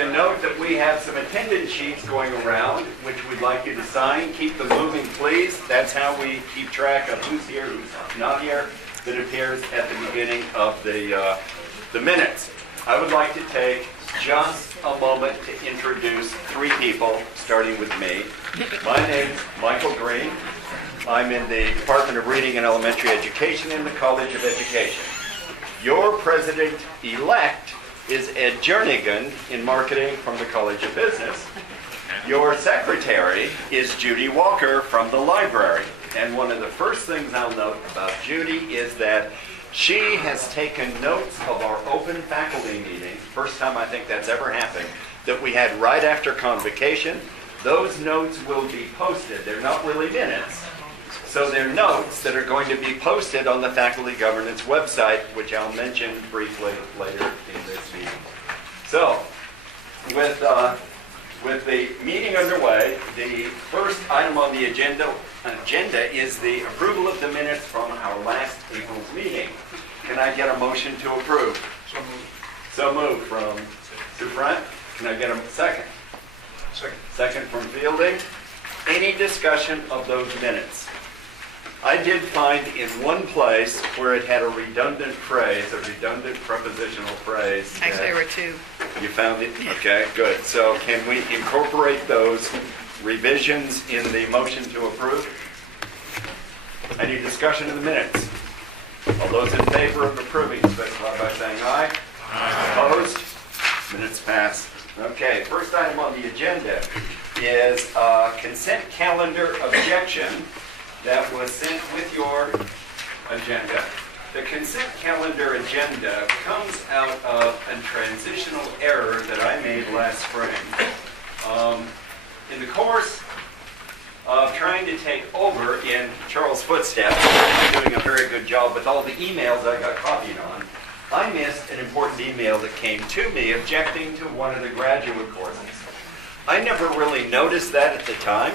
to note that we have some attendance sheets going around, which we'd like you to sign. Keep them moving, please. That's how we keep track of who's here, who's not here, that appears at the beginning of the minutes. I would like to take just a moment to introduce three people, starting with me. My name's Michael Green. I'm in the Department of Reading and Elementary Education in the College of Education. Your president-elect is Ed Jernigan in marketing from the College of Business. Your secretary is Judy Walker from the library. And one of the first things I'll note about Judy is that she has taken notes of our open faculty meeting, first time I think that's ever happened, that we had right after convocation. Those notes will be posted. They're not really minutes. So they're notes that are going to be posted on the Faculty Governance website, which I'll mention briefly later in this meeting. So, with the meeting underway, the first item on the agenda is the approval of the minutes from our last April's meeting. Can I get a motion to approve? So moved. So moved from Dufresne. Can I get a second? Second. Second from Fielding. Any discussion of those minutes? I did find in one place where it had a redundant phrase, a redundant prepositional phrase. Actually, there were two. You found it? Okay, good. So can we incorporate those revisions in the motion to approve? Any discussion of the minutes? All those in favor of approving, specify by saying aye. Aye. Opposed? Minutes pass. Okay, first item on the agenda is consent calendar objection that was sent with your agenda. The consent calendar agenda comes out of a transitional error that I made last spring. In the course of trying to take over in Charles' footsteps, doing a very good job with all the emails I got copied on, I missed an important email that came to me objecting to one of the graduate courses. I never really noticed that at the time,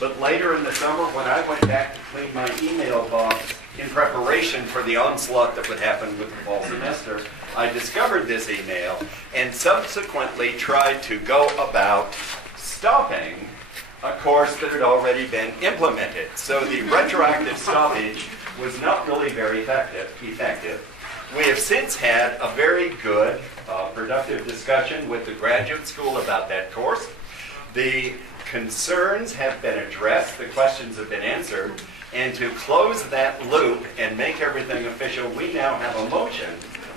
but later in the summer when I went back to clean my email box in preparation for the onslaught that would happen with the fall semester, I discovered this email and subsequently tried to go about stopping a course that had already been implemented. So the retroactive stoppage was not really very effective. We have since had a very good, productive discussion with the graduate school about that course. The concerns have been addressed, the questions have been answered, and to close that loop and make everything official, we now have a motion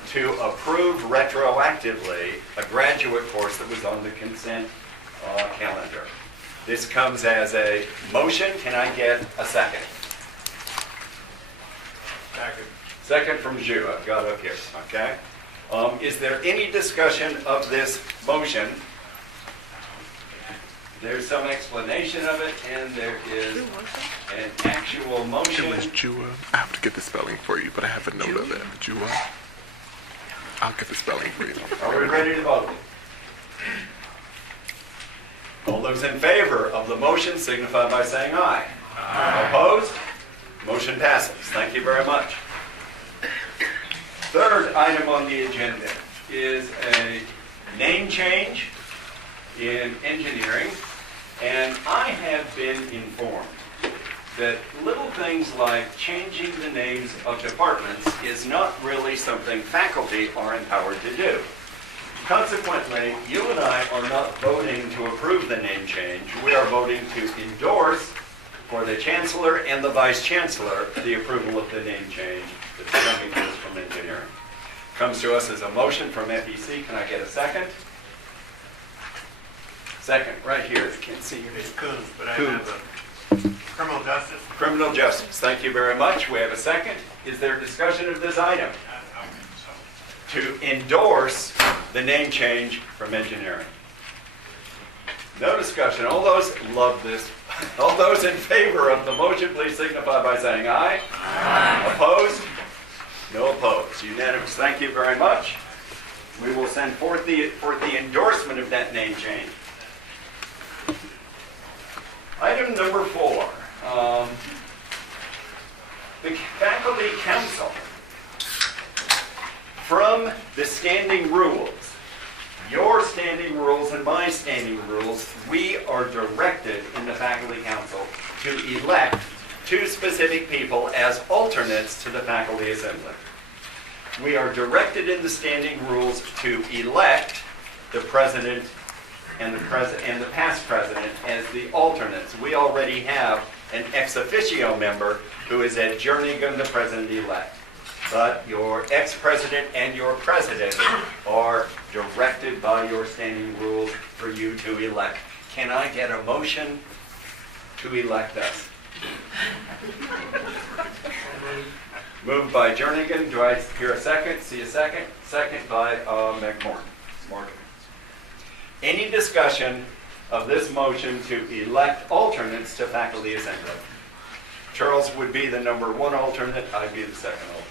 to approve retroactively a graduate course that was on the consent calendar. This comes as a motion. Can I get a second? Second. Second from Zhu, I've got up here, okay? Is there any discussion of this motion? There's some explanation of it, and there is an actual motion. It was Jua. I have to get the spelling for you, but I have a note of it. Jua. I'll get the spelling for you. Are we ready to vote? All those in favor of the motion signify by saying aye. Aye. Opposed? Motion passes. Thank you very much. Third item on the agenda is a name change in engineering, and I have been informed that little things like changing the names of departments is not really something faculty are empowered to do. Consequently, you and I are not voting to approve the name change. We are voting to endorse for the chancellor and the vice chancellor the approval of the name change that's coming to us from engineering. Comes to us as a motion from FEC. Can I get a second? Second, right here. I can't see your name. It's Coons, but I Coons. have a criminal justice. Criminal justice. Thank you very much. We have a second. Is there discussion of this item? To endorse the name change from engineering. No discussion. All those love this. All those in favor of the motion, please signify by saying aye. Aye. Opposed? No opposed. Unanimous. Thank you very much. We will send forth the endorsement of that name change. Item number 4. The Faculty Council, from the standing rules, your standing rules and my standing rules, we are directed in the faculty council to elect 2 specific people as alternates to the faculty assembly. We are directed in the standing rules to elect the president and the past president as the alternates. We already have an ex officio member who is Ed Jernigan, the president-elect. But your ex-president and your president are directed by your standing rules for you to elect. Can I get a motion to elect us? Moved by Jernigan. Do I hear a second? See a second? Second by McMorgan. Morgan. Any discussion of this motion to elect alternates to faculty assembly? Charles would be the number 1 alternate. I'd be the second alternate.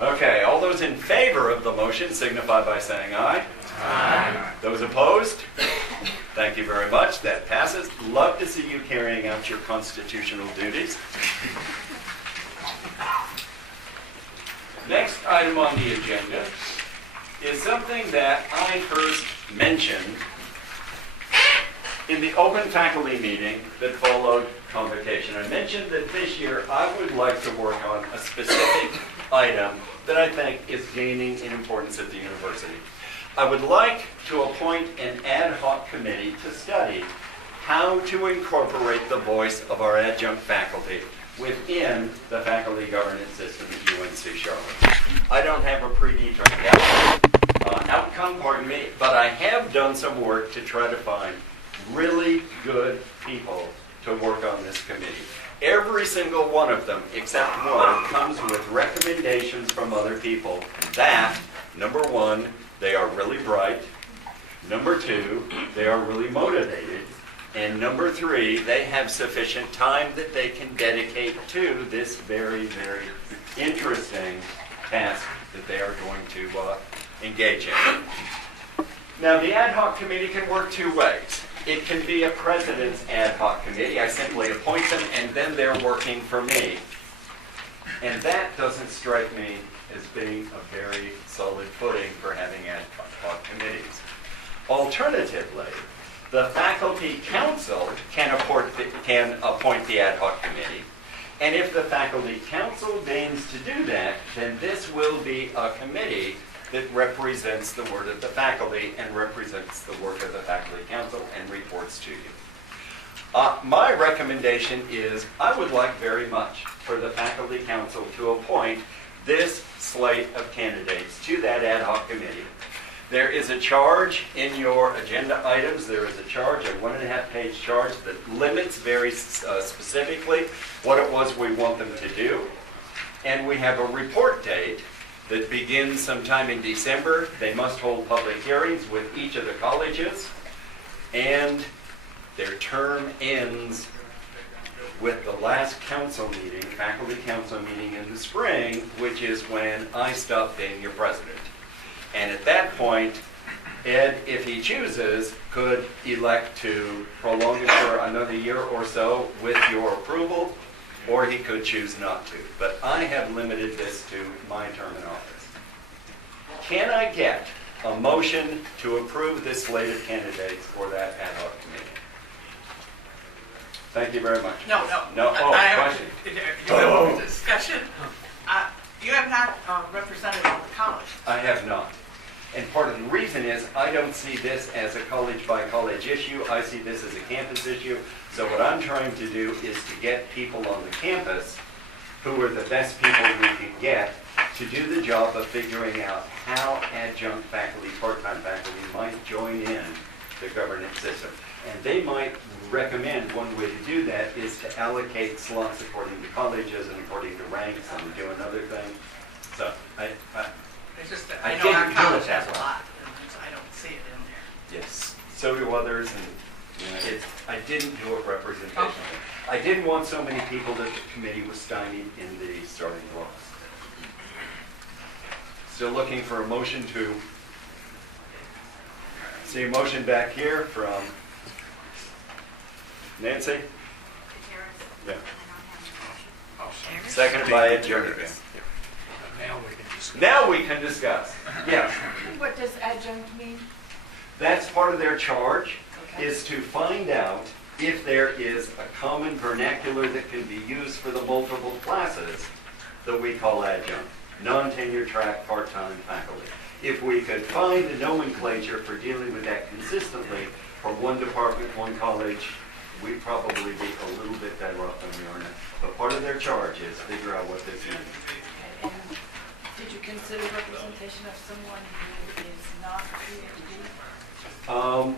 Okay, all those in favor of the motion signify by saying aye. Aye. Those opposed? Thank you very much. That passes. Love to see you carrying out your constitutional duties. Next item on the agenda is something that I first mentioned in the open faculty meeting that followed convocation. I mentioned that this year I would like to work on a specific item that I think is gaining in importance at the university. I would like to appoint an ad hoc committee to study how to incorporate the voice of our adjunct faculty within the faculty governance system at UNC Charlotte. I don't have a predetermined outcome, but I have done some work to try to find really good people to work on this committee. Every single one of them, except one, comes with recommendations from other people that, number 1, they are really bright, number 2, they are really motivated, and number 3, they have sufficient time that they can dedicate to this very, very interesting task that they are going to engage in. Now, the ad hoc committee can work 2 ways. It can be a president's ad hoc committee. I simply appoint them, and then they're working for me. And that doesn't strike me as being a very solid footing for having ad hoc committees. Alternatively, the faculty council can appoint the ad hoc committee. And if the faculty council deigns to do that, then this will be a committee that represents the word of the faculty and represents the work of the faculty council and reports to you. My recommendation is I would like very much for the faculty council to appoint this slate of candidates to that ad hoc committee. There is a charge in your agenda items. There is a charge, a 1.5-page charge that limits very specifically what it was we want them to do. And we have a report date that begins sometime in December. They must hold public hearings with each of the colleges, and their term ends with the last council meeting, faculty council meeting in the spring, which is when I stop being your president. And at that point, Ed, if he chooses, could elect to prolong it for another year or so with your approval, or he could choose not to. But I have limited this to my term in office. Can I get a motion to approve this slate of candidates for that ad hoc committee? Thank you very much. No. Question. You have a discussion. You have not represented all the college. I have not. And part of the reason is I don't see this as a college-by-college issue. I see this as a campus issue. So what I'm trying to do is to get people on the campus who are the best people we can get to do the job of figuring out how adjunct faculty, part-time faculty might join in the governance system. And they might recommend one way to do that is to allocate slots according to colleges and according to ranks and do another thing. So It's just that I I know our didn't do it college that has a way. lot, and I don't see it in there. yes, so do others, and I didn't do it representationally. Okay. I didn't want so many people that the committee was stymied in the starting blocks. Still looking for a motion to, see a motion back here from Nancy? Yeah. Seconded by Ed Jernigan. Now we can Now we can discuss. Yes, What does adjunct mean? that's part of their charge, Okay. is to find out if there is a common vernacular that can be used for the multiple classes that we call adjunct, non-tenure track, part-time faculty. If we could find a nomenclature for dealing with that consistently from one department, one college, we'd probably be a little bit better off than we are now. But part of their charge is figure out what this means. And did you consider representation of someone who is not a PhD?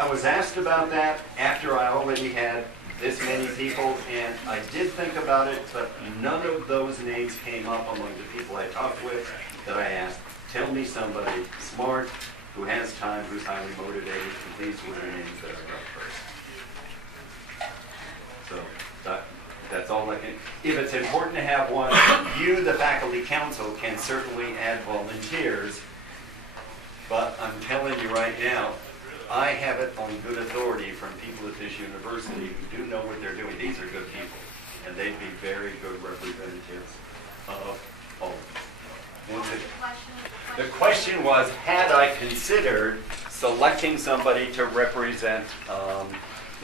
I was asked about that after I already had this many people, and I did think about it, but none of those names came up among the people I talked with that I asked. Tell me somebody smart, who has time, who's highly motivated, and these were the names that I got first. So that's all I can. If it's important to have one, you, the faculty council, can certainly add volunteers, but I'm telling you right now, I have it on good authority from people at this university who do know what they're doing. These are good people, and they'd be very good representatives of all of them. The question was, had I considered selecting somebody to represent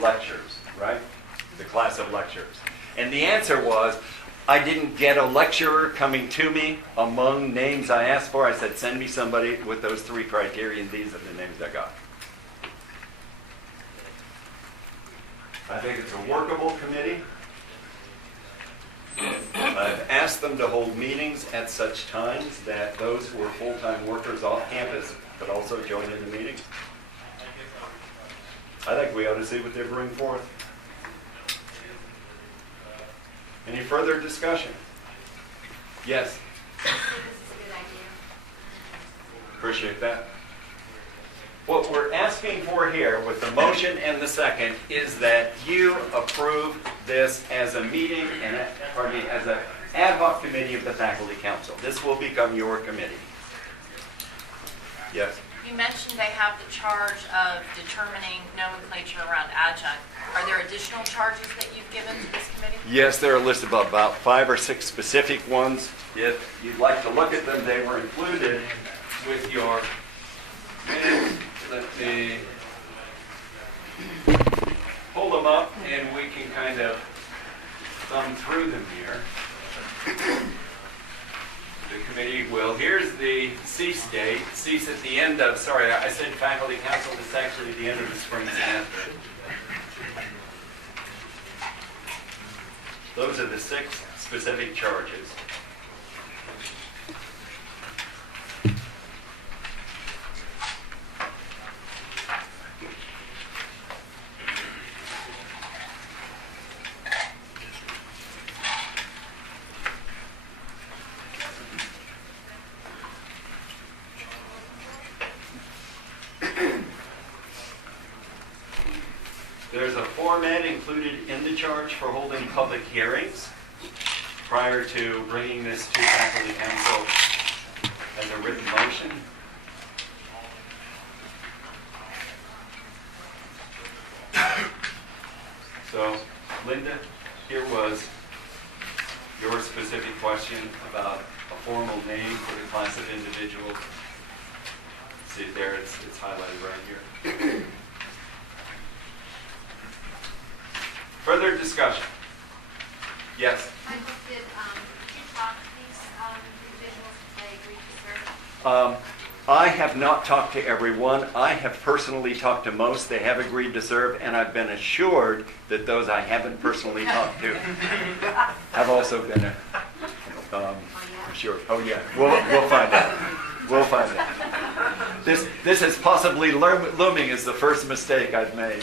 lectures, right? The class of lecturers. And the answer was, I didn't get a lecturer coming to me among names I asked for. I said, send me somebody with those three criteria, and these are the names I got. I think it's a workable committee. I've asked them to hold meetings at such times that those who are full-time workers off campus could also join in the meetings. I think we ought to see what they bring forth. Any further discussion? Yes? This is a good idea. Appreciate that. What we're asking for here with the motion and the second is that you approve this as a meeting and, as an ad hoc committee of the faculty council. This will become your committee. Yes? You mentioned they have the charge of determining nomenclature around adjunct. Are there additional charges that you've given to this committee? Yes, there are a list of about 5 or 6 specific ones. If you'd like to look at them, they were included with your minutes. Let me pull them up and we can kind of thumb through them here. The committee will. Here's the cease date. Cease at the end of, sorry, I said faculty council. It's actually the end of the spring semester. Those are the 6 specific charges. There's a format included in the charge for holding public hearings prior to bringing this to faculty council as a written motion. So, Linda, here was your specific question about a formal name for the class of individuals. See it there, it's highlighted right here. Further discussion? Yes? Michael, did you talk to these individuals if they agreed to serve? I have not talked to everyone. I have personally talked to most. They have agreed to serve, and I've been assured that those I haven't personally talked to have also been assured. Oh yeah, we'll find out. We'll find out. This is possibly looming as the first mistake I've made.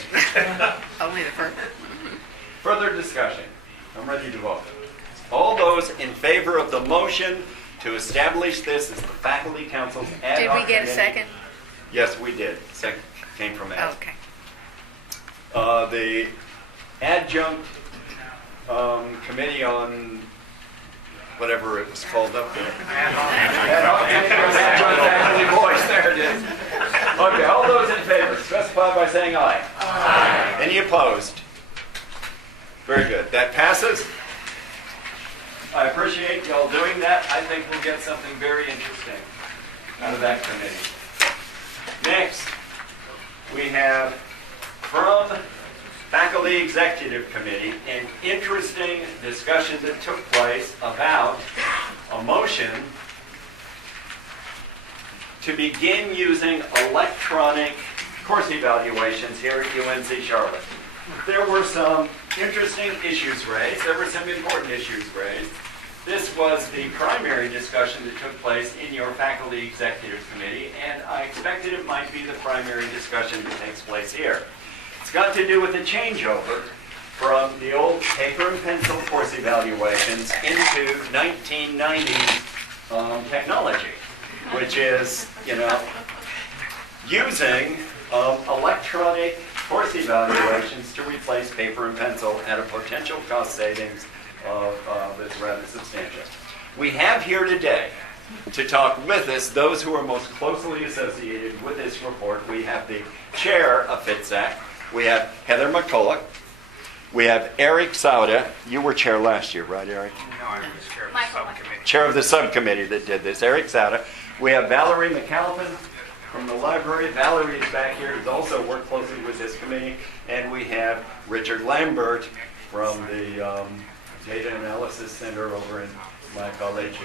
Only the first. Further discussion. I'm ready to vote. All those in favor of the motion to establish this as the faculty council's ad hoc Did we get a committee? second? Yes, we did. Second came from Ed. Okay. The adjunct committee on whatever it was called up there. Ad hoc committee on adjunct faculty voice. There it is. Okay, all those in favor, specify by saying aye. Aye. Any opposed? Very good. That passes. I appreciate y'all doing that. I think we'll get something very interesting out of that committee. Next, we have from Faculty Executive Committee an interesting discussion that took place about a motion to begin using electronic course evaluations here at UNC Charlotte. There were some interesting issues raised. There were some important issues raised. This was the primary discussion that took place in your Faculty Executive Committee, and I expected it might be the primary discussion that takes place here. It's got to do with the changeover from the old paper and pencil course evaluations into 1990s technology, which is, using electronic course evaluations to replace paper and pencil at a potential cost savings that's rather substantial. We have here today to talk with us those who are most closely associated with this report. We have the chair of FITSAC. We have Heather McCulloch. We have Eric Sauda. You were chair last year, right, Eric? No, I was chair of the subcommittee. Chair of the subcommittee that did this, Eric Sauda. We have Valerie McAlpin from the library. Valerie is back here, who's also worked closely with this committee. And we have Richard Lambert from the Data Analysis Center over in my college.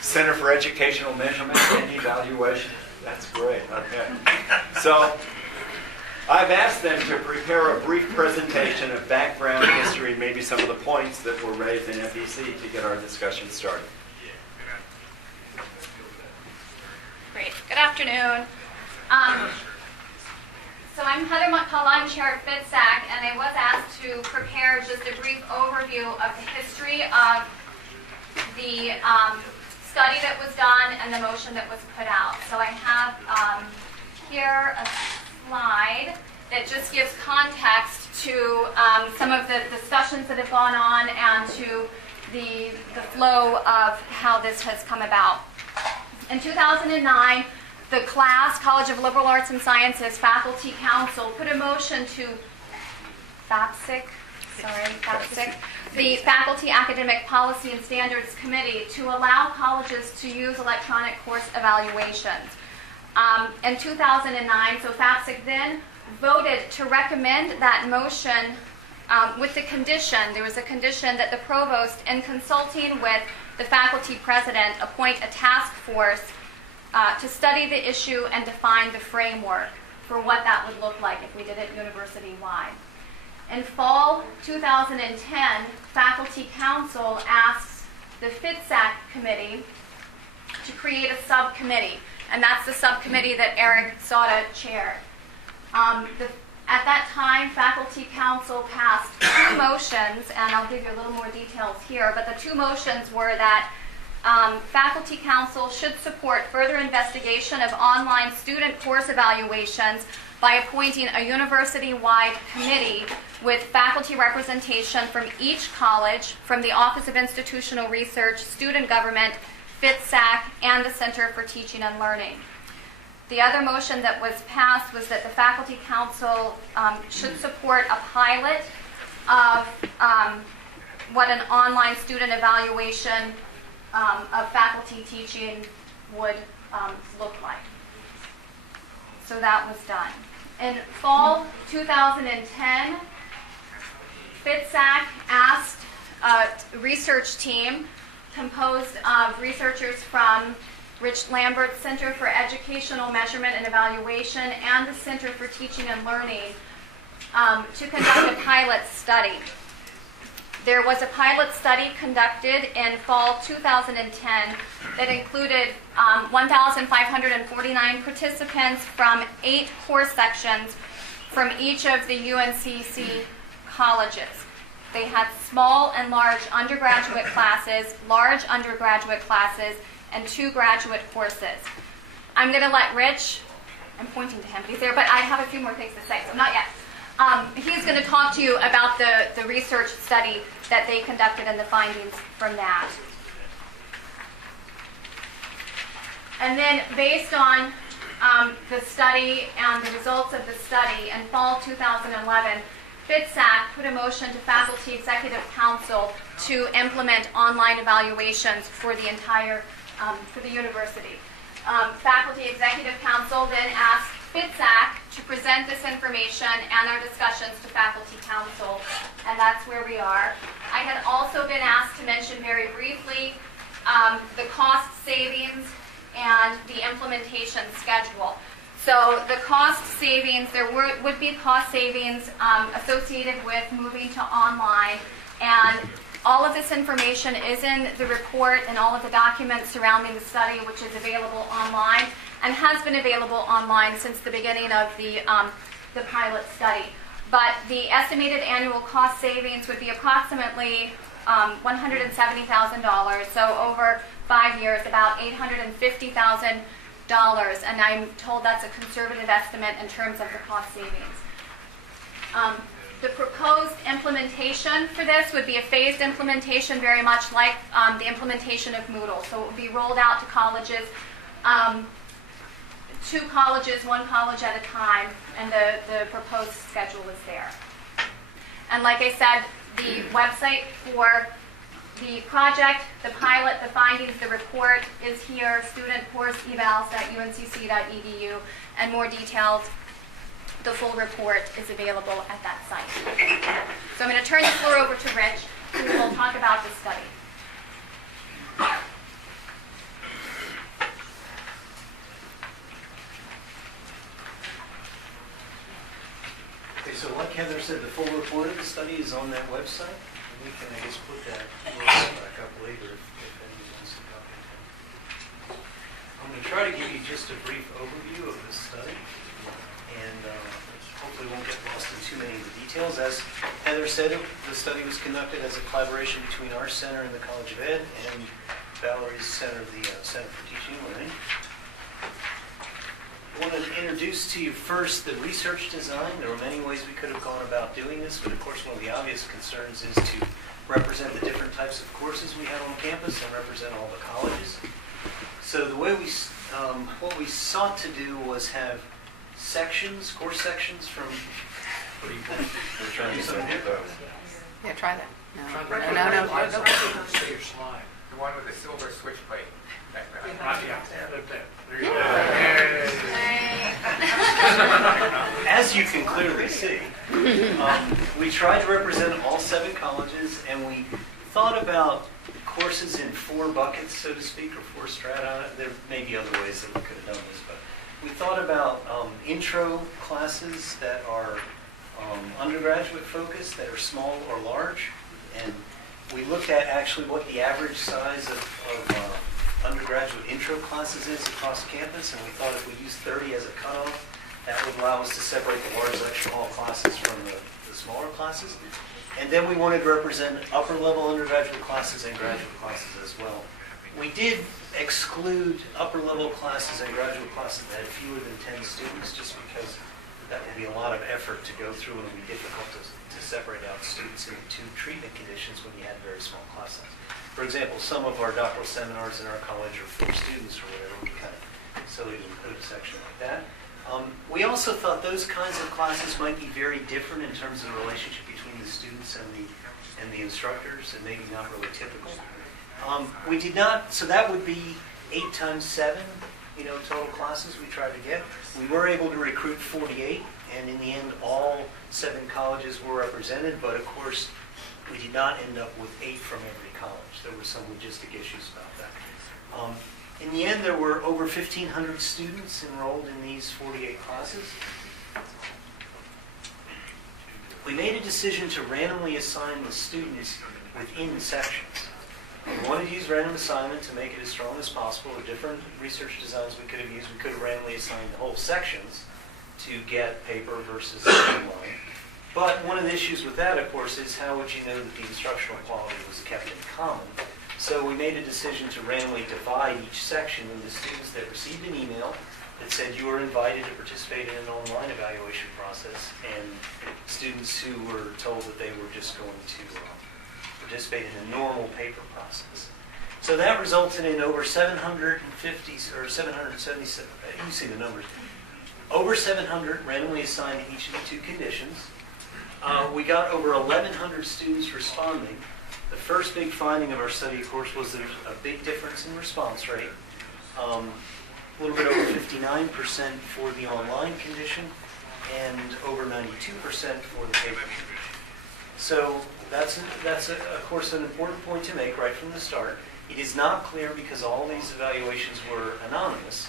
Center for Educational Measurement and Evaluation. That's great. Okay. So I've asked them to prepare a brief presentation of background history and maybe some of the points that were raised in FEC to get our discussion started. Great. Good afternoon. So I'm Heather McCullough, I'm chair of FITSAC, and I was asked to prepare just a brief overview of the history of the study that was done and the motion that was put out. So I have here a slide that just gives context to some of the discussions that have gone on and to the flow of how this has come about. In 2009, the CLAS, College of Liberal Arts and Sciences Faculty Council, put a motion to FAPSIC, the Faculty Academic Policy and Standards Committee, to allow colleges to use electronic course evaluations. In 2009, so FAPSIC then voted to recommend that motion with the condition, there was a condition that the provost, in consulting with the faculty president, appoint a task force to study the issue and define the framework for what that would look like if we did it university-wide. In fall 2010, Faculty Council asks the FITSAC committee to create a subcommittee, and that's the subcommittee that Eric Sauda chaired. At that time, Faculty Council passed two motions, and I'll give you a little more details here, but the two motions were that Faculty Council should support further investigation of online student course evaluations by appointing a university-wide committee with faculty representation from each college, from the Office of Institutional Research, Student Government, FITSAC, and the Center for Teaching and Learning. The other motion that was passed was that the Faculty Council should support a pilot of what an online student evaluation of faculty teaching would look like. So that was done. In fall 2010, FITSAC asked a research team composed of researchers from Rich Lambert's Center for Educational Measurement and Evaluation and the Center for Teaching and Learning to conduct a pilot study. There was a pilot study conducted in fall 2010 that included 1,549 participants from 8 course sections from each of the UNCC colleges. They had small and large undergraduate classes, large undergraduate classes, and 2 graduate courses. I'm going to let Rich, I'm pointing to him, he's there, but I have a few more things to say, so not yet. He's going to talk to you about the research study that they conducted and the findings from that. And then based on the study and the results of the study, in fall 2011, FITSAC put a motion to Faculty Executive Council to implement online evaluations for the entire, for the university. Faculty Executive Council then asked FITSAC to present this information and our discussions to Faculty Council, and that's where we are. I had also been asked to mention very briefly the cost savings and the implementation schedule. So the cost savings, there would be cost savings associated with moving to online, and all of this information is in the report and all of the documents surrounding the study, which is available online and has been available online since the beginning of the pilot study. But the estimated annual cost savings would be approximately $170,000, so over 5 years, about $850,000, and I'm told that's a conservative estimate in terms of the cost savings. The proposed implementation for this would be a phased implementation, very much like the implementation of Moodle. So it would be rolled out to colleges, 2 colleges, 1 college at a time, and the proposed schedule is there. And like I said, the website for the project, the pilot, the findings, the report is here, studentcoursevals.uncc.edu, and more details. The full report is available at that site. So I'm going to turn the floor over to Rich, who will talk about the study. Okay, so like Heather said, the full report of the study is on that website. And we can, I guess, put that back up later if anyone wants to copy it. I'm going to try to give you just a brief overview of the study, and hopefully won't get lost in too many of the details. As Heather said, the study was conducted as a collaboration between our center and the College of Ed and Valerie's center, the Center for Teaching and Learning. I wanted to introduce to you first the research design. There were many ways we could have gone about doing this, but of course one of the obvious concerns is to represent the different types of courses we have on campus and represent all the colleges. So the way what we sought to do was have sections, course sections from... What are you doing? We're trying to do something new. Yeah, try that. No. See your slide. The one with the silver switch plate. As you can clearly see, we tried to represent all 7 colleges, and we thought about courses in 4 buckets, so to speak, or 4 strata. There may be other ways that we could have done this, but we thought about intro classes that are undergraduate focused, that are small or large, and we looked at actually what the average size of undergraduate intro classes is across campus, and we thought if we used 30 as a cutoff, that would allow us to separate the large lecture hall classes from the smaller classes. And then we wanted to represent upper-level undergraduate classes and graduate classes as well. We did exclude upper-level classes and graduate classes that had fewer than 10 students, just because that would be a lot of effort to go through, and it would be difficult to separate out students into 2 treatment conditions when you had very small class size. For example, some of our doctoral seminars in our college are 4 students or whatever. We kind of silly to include a section like that. We also thought those kinds of classes might be very different in terms of the relationship between the students and the instructors, and maybe not really typical. We did not, so that would be 8 times 7, total classes we tried to get. We were able to recruit 48, and in the end, all 7 colleges were represented, but of course, we did not end up with 8 from every college. There were some logistic issues about that. In the end, there were over 1,500 students enrolled in these 48 classes. We made a decision to randomly assign the students within the sections. We wanted to use random assignment to make it as strong as possible. With different research designs we could have used, we could have randomly assigned the whole sections to get paper versus online. But one of the issues with that, of course, is how would you know that the instructional quality was kept in common? So we made a decision to randomly divide each section into students that received an email that said you were invited to participate in an online evaluation process, and students who were told that they were just going to participate in a normal paper process. So that resulted in over 750 or 777, you see the numbers, over 700 randomly assigned to each of the 2 conditions. We got over 1,100 students responding. The first big finding of our study, of course, was there's a big difference in response rate. A little bit over 59% for the online condition and over 92% for the paper condition. So that's of course, an important point to make right from the start. It is not clear, because all these evaluations were anonymous,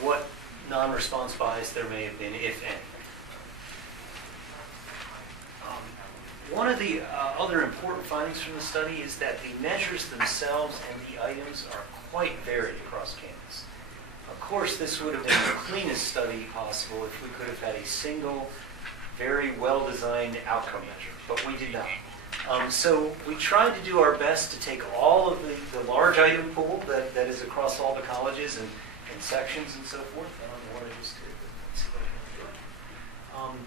what non-response bias there may have been, if any. One of the other important findings from the study is that the measures themselves and the items are quite varied across campus. Of course, this would have been the cleanest study possible if we could have had a single, very well-designed outcome measure, but we did not. So we tried to do our best to take all of the large item pool that is across all the colleges and sections and so forth. I don't know what I just did, but let's see what I can do.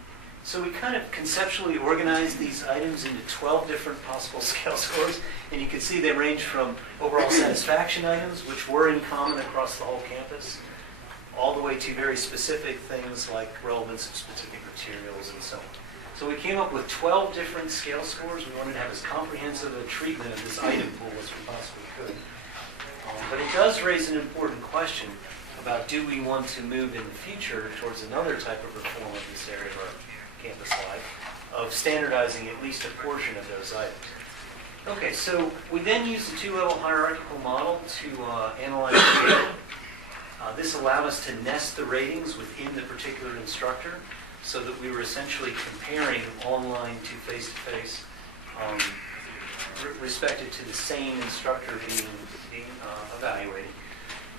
So we kind of conceptually organized these items into 12 different possible scale scores, and you can see they range from overall satisfaction items, which were in common across the whole campus, all the way to very specific things like relevance of specific materials and so on. So we came up with 12 different scale scores. We wanted to have as comprehensive a treatment of this item pool as we possibly could. But it does raise an important question about, do we want to move in the future towards another type of reform of this area of our campus life, of standardizing at least a portion of those items. Okay, so we then used a two-level hierarchical model to analyze the data. This allowed us to nest the ratings within the particular instructor, so that we were essentially comparing online to face-to-face, respected to the same instructor being evaluated.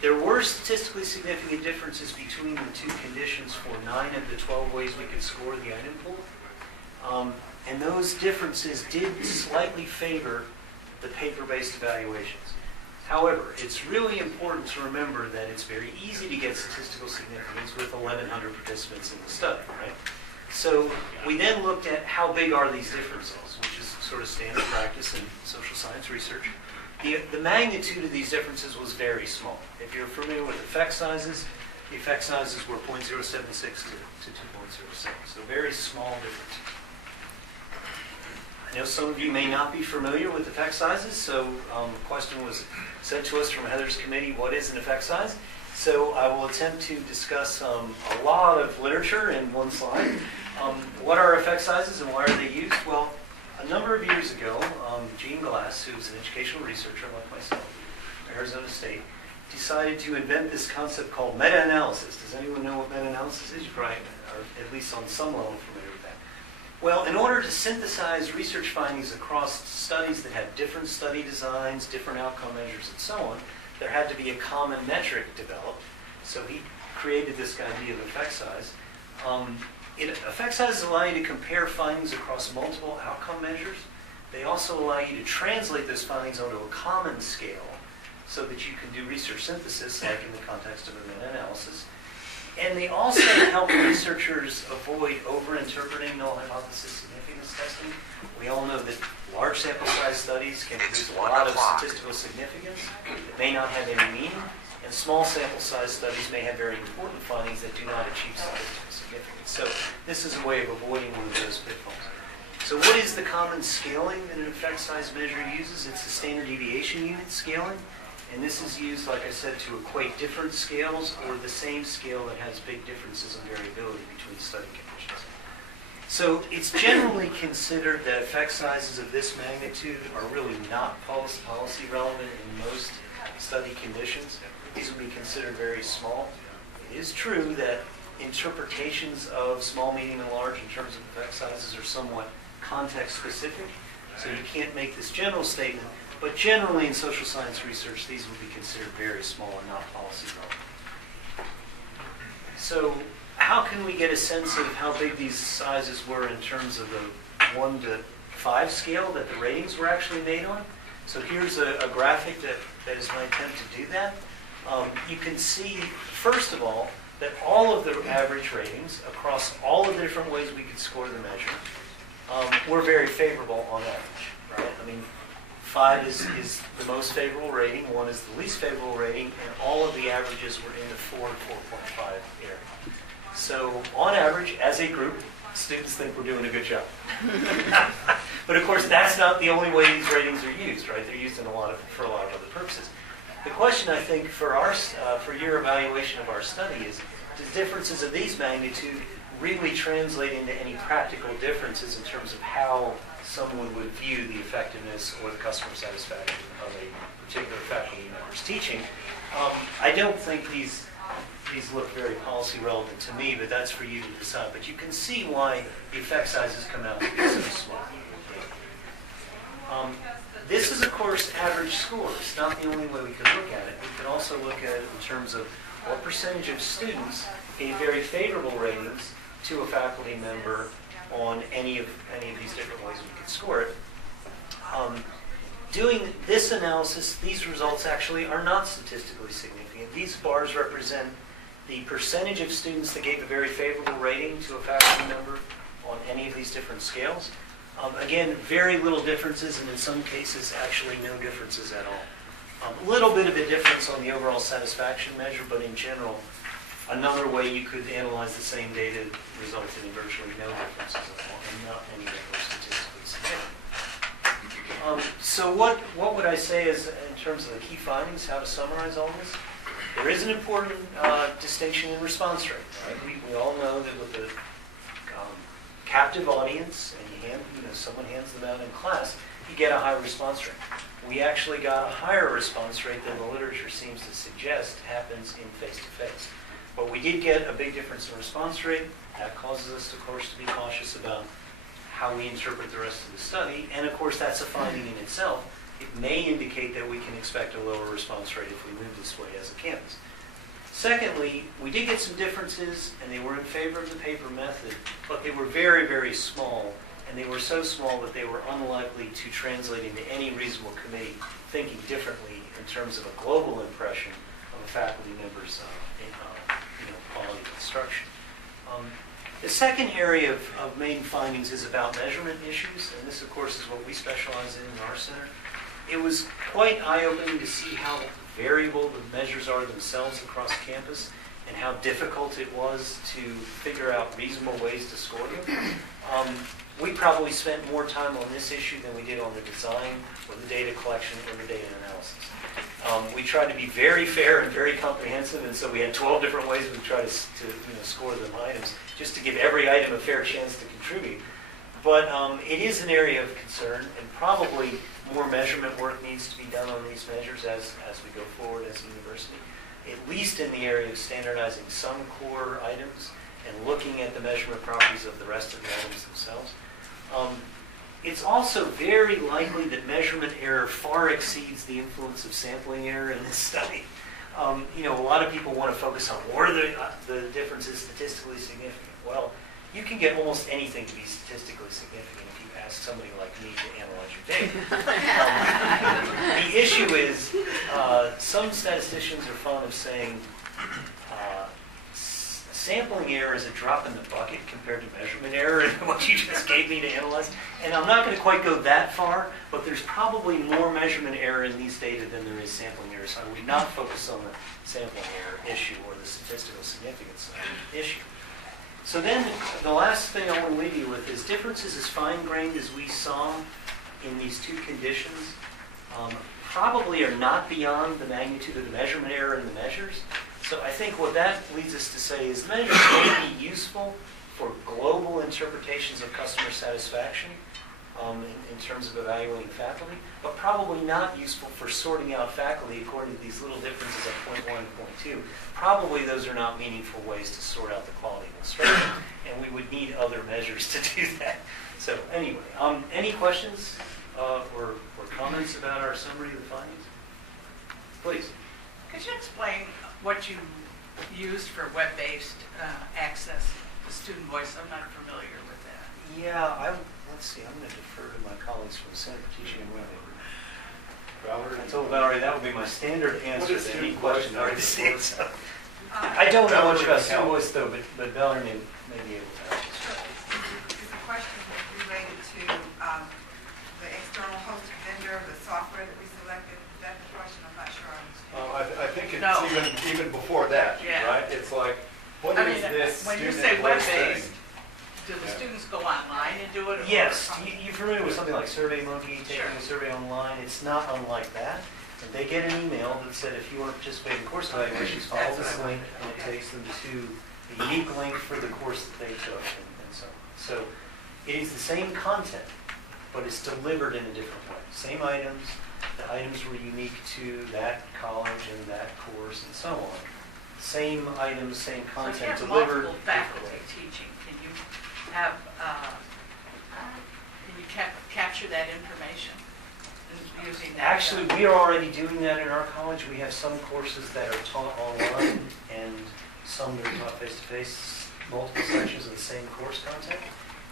There were statistically significant differences between the two conditions for 9 of the 12 ways we could score the item pool. And those differences did slightly favor the paper-based evaluations. However, it's really important to remember that it's very easy to get statistical significance with 1,100 participants in the study, right? So we then looked at how big are these differences, which is sort of standard practice in social science research. The magnitude of these differences was very small. If you're familiar with effect sizes, the effect sizes were 0.076 to 2.06, so very small differences. I know some of you may not be familiar with effect sizes, so a question was sent to us from Heather's committee, what is an effect size? So I will attempt to discuss a lot of literature in one slide. What are effect sizes and why are they used? Well, a number of years ago, Gene Glass, who's an educational researcher like myself, Arizona State, decided to invent this concept called meta-analysis. Does anyone know what meta-analysis is? You probably are at least on some level familiar with that. Well, in order to synthesize research findings across studies that had different study designs, different outcome measures, and so on, there had to be a common metric developed. So he created this idea of effect size. Effect sizes allow you to compare findings across multiple outcome measures. They also allow you to translate those findings onto a common scale so that you can do research synthesis, like in the context of a meta-analysis. And they also help researchers avoid over-interpreting null hypothesis significance testing. We all know that large sample size studies can produce a lot of statistical significance that may not have any meaning, and small sample size studies may have very important findings that do not achieve statistical significance. So this is a way of avoiding one of those pitfalls. So what is the common scaling that an effect size measure uses? It's the standard deviation unit scaling. And this is used, like I said, to equate different scales or the same scale that has big differences in variability between study conditions. So it's generally considered that effect sizes of this magnitude are really not policy relevant in most study conditions. These would be considered very small. It is true that interpretations of small, medium, and large in terms of effect sizes are somewhat context specific. So you can't make this general statement. But generally in social science research, these would be considered very small and not policy relevant. So how can we get a sense of how big these sizes were in terms of the 1 to 5 scale that the ratings were actually made on? So here's a graphic that is my attempt to do that. You can see, first of all, that all of the average ratings across all of the different ways we could score the measure were very favorable on average, right? I mean, 5 is the most favorable rating, 1 is the least favorable rating, and all of the averages were in the 4 to 4.5 area. So on average, as a group, students think we're doing a good job. But of course, that's not the only way these ratings are used, right? They're used in for a lot of other purposes. The question, I think, for your evaluation of our study is, does differences of these magnitude really translate into any practical differences in terms of how someone would view the effectiveness or the customer satisfaction of a particular faculty member's teaching? I don't think these look very policy relevant to me, but that's for you to decide. But you can see why the effect sizes come out to be so small. This is, of course, average scores. Not the only way we could look at it. We could also look at it in terms of what percentage of students gave very favorable ratings to a faculty member on any of these different ways we could score it. Doing this analysis, these results actually are not statistically significant. These bars represent the percentage of students that gave a very favorable rating to a faculty member on any of these different scales. Again, very little differences, and in some cases, actually no differences at all. A little bit of a difference on the overall satisfaction measure, but in general, another way you could analyze the same data resulted in virtually no differences at all, and not any that were statistically significant. So what would I say is, in terms of the key findings, how to summarize all this? There is an important distinction in response rate. Right? We all know that with a captive audience, and someone hands them out in class, you get a high response rate. We actually got a higher response rate than the literature seems to suggest happens in face-to-face. But we did get a big difference in response rate. That causes us, of course, to be cautious about how we interpret the rest of the study. And of course, that's a finding in itself. It may indicate that we can expect a lower response rate if we move this way as a campus. Secondly, we did get some differences, and they were in favor of the paper method, but they were very, very small, and they were so small that they were unlikely to translate into any reasonable committee thinking differently in terms of a global impression of a faculty member's quality of instruction. The second area of main findings is about measurement issues, and this, of course, is what we specialize in our center. It was quite eye-opening to see how variable the measures are themselves across campus and how difficult it was to figure out reasonable ways to score them. We probably spent more time on this issue than we did on the design or the data collection or the data analysis. We tried to be very fair and very comprehensive, and so we had 12 different ways we tried to score them items, just to give every item a fair chance to contribute. But it is an area of concern, and probably more measurement work needs to be done on these measures as we go forward as a university, at least in the area of standardizing some core items and looking at the measurement properties of the rest of the items themselves. It's also very likely that measurement error far exceeds the influence of sampling error in this study. A lot of people want to focus on what are the differences statistically significant. Well, you can get almost anything to be statistically significant if you ask somebody like me to analyze your data. The issue is some statisticians are fond of saying sampling error is a drop in the bucket compared to measurement error in what you just gave me to analyze. And I'm not going to quite go that far, but there's probably more measurement error in these data than there is sampling error. So I would not focus on the sampling error issue or the statistical significance issue. So then the last thing I want to leave you with is differences as fine-grained as we saw in these two conditions probably are not beyond the magnitude of the measurement error in the measures. So I think what that leads us to say is measures may be useful for global interpretations of customer satisfaction in terms of evaluating faculty, but probably not useful for sorting out faculty according to these little differences at point 1 and point 2. Probably those are not meaningful ways to sort out the quality of instruction, and we would need other measures to do that. So anyway, any questions or comments about our summary of the findings? Please. Could you explain what you used for web-based access to student voice? I'm not familiar with that. Yeah, let's see. I'm going to defer to my colleagues from the Center for Teaching and Web. Valerie, I told Valerie that would be my standard answer to any question I received. So. I don't know much about student voice, though, but Valerie may be able to answer. Sure. The question is related to the external host vendor, the software that we selected. Is that the question? I'm not sure I understand. I think it's even before that, Yeah. right? It's like, what is this when you student say voice web-based, thing? Do the students go online and do it? or- Yes, you're familiar with something like SurveyMonkey, taking Sure. a survey online. It's not unlike that. And they get an email that said, if you want to participate in course evaluations, follow this link, and it takes them to the unique link for the course that they took, and so on. So it is the same content, but it's delivered in a different way. Same items, the items were unique to that college and that course, and so on. Same items, same So if you content have delivered. multiple faculty teaching, can you have, can you capture that information using that? Actually, we are already doing that in our college. We have some courses that are taught online and some that are taught face-to-face, multiple sections of the same course content.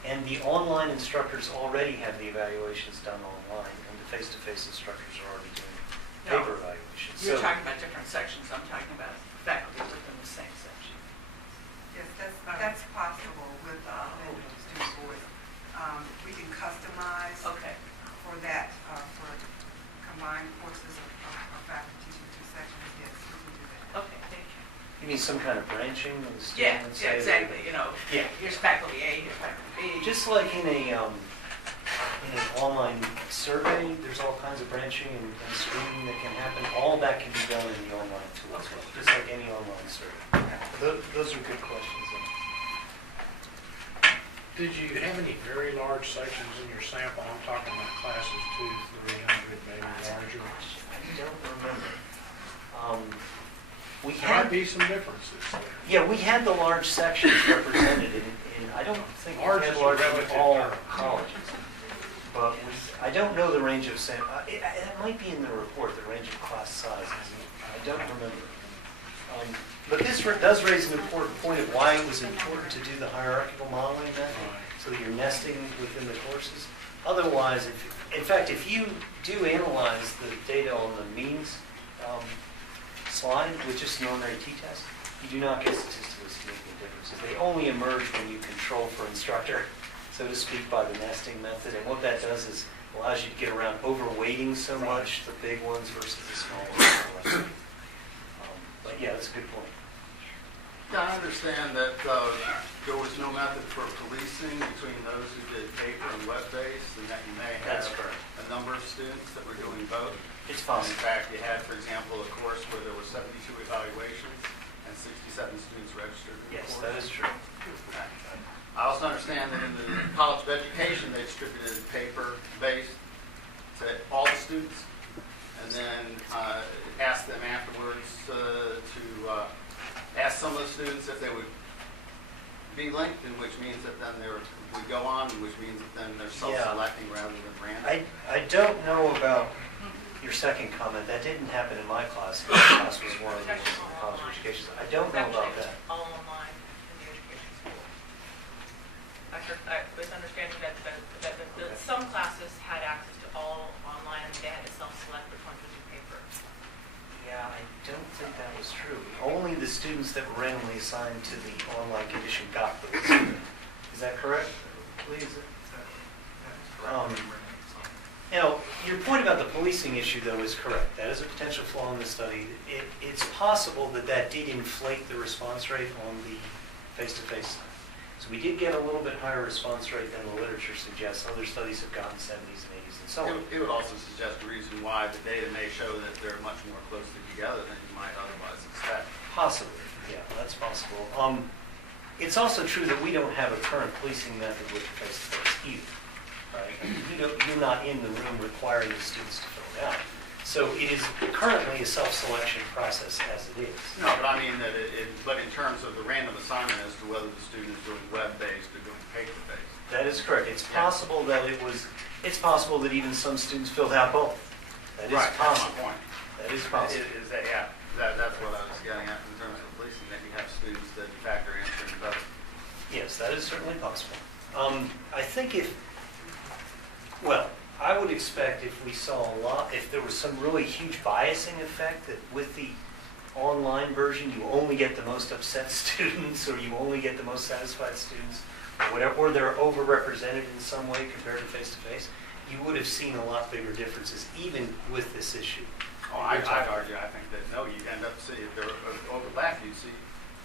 And the online instructors already have the evaluations done online, and the face-to-face instructors are already doing paper evaluations. You're talking about different sections, I'm talking about faculty within the same section. Yes, that's possible with student voice. We can customize Okay. for that, for combined courses of faculty teaching two sections. Yes, we can do that. Okay, thank you. You mean some kind of branching of the Yeah, students? yeah, exactly, you know, Yeah. here's faculty A, here's faculty B. Just like in an online survey, there's all kinds of branching and screening that can happen. All that can be done in the online tool as well, just like any online survey. Those are good questions. Did you have any very large sections in your sample? I'm talking about classes 2 to 300, maybe larger. I don't remember. We There might had, be some differences there. yeah, we had the large sections represented in I don't think we Large had is large in relative all term. colleges. But I don't know the range of it might be in the report, the range of class sizes. I don't remember. But this does raise an important point of why it was important to do the hierarchical modeling method, so that you're nesting within the courses. Otherwise, in fact, if you do analyze the data on the means slide with just an ordinary t-test, you do not get statistically significant differences. They only emerge when you control for instructor, so to speak, by the nesting method. And what that does is allows you to get around overweighting so much the big ones versus the small ones. But yeah, that's a good point. Yeah, I understand that there was no method for policing between those who did paper and web-based, and that you may have That's correct. a number of students that were doing both. It's In possible. fact, you had, for example, a course where there were 72 evaluations and 67 students registered in the Yes, course. that is true. I also understand that in the College of Education, they distributed paper-based to all the students, and then asked them afterwards to ask some of the students if they would be linked, and which means that then they would go on, and which means that then they're self-selecting rather than random. I don't know about your second comment. That didn't happen in my class. My class was one of the college education. I don't know about that. All online in the education school. I was understanding that some classes had access to all online and they had to self-select which ones would do paper. Yeah, I don't think that was true. Only the students that were randomly assigned to the online condition got those. Is that correct? Please. Your point about the policing issue, though, is correct. That is a potential flaw in the study. It's possible that did inflate the response rate on the face-to-face side. So we did get a little bit higher response rate than the literature suggests. Other studies have gotten 70s and 80s and so on. It would also suggest a reason why the data may show that they're much more closely together than you might otherwise expect. Possibly, yeah, that's possible. It's also true that we don't have a current policing method with the face-to-face either. Right? You're not in the room requiring the students to fill it out. So it is currently a self-selection process as it is. No, but I mean that but in terms of the random assignment as to whether the student is doing web-based or doing paper-based. That is correct. It's possible that it's possible that even some students filled out both. That is Right, possible. that's my point. That is possible. That's what I was getting at in terms of policing, that you have students that in fact are answering both. Yes, that is certainly possible. I think I would expect if we saw if there was some really huge biasing effect, that with the online version you only get the most upset students, or you only get the most satisfied students, or whatever, or they're overrepresented in some way compared to face-to-face, you would have seen a lot bigger differences even with this issue. Oh, I'd argue, I think that, no, you end up seeing, if they're overlap, you see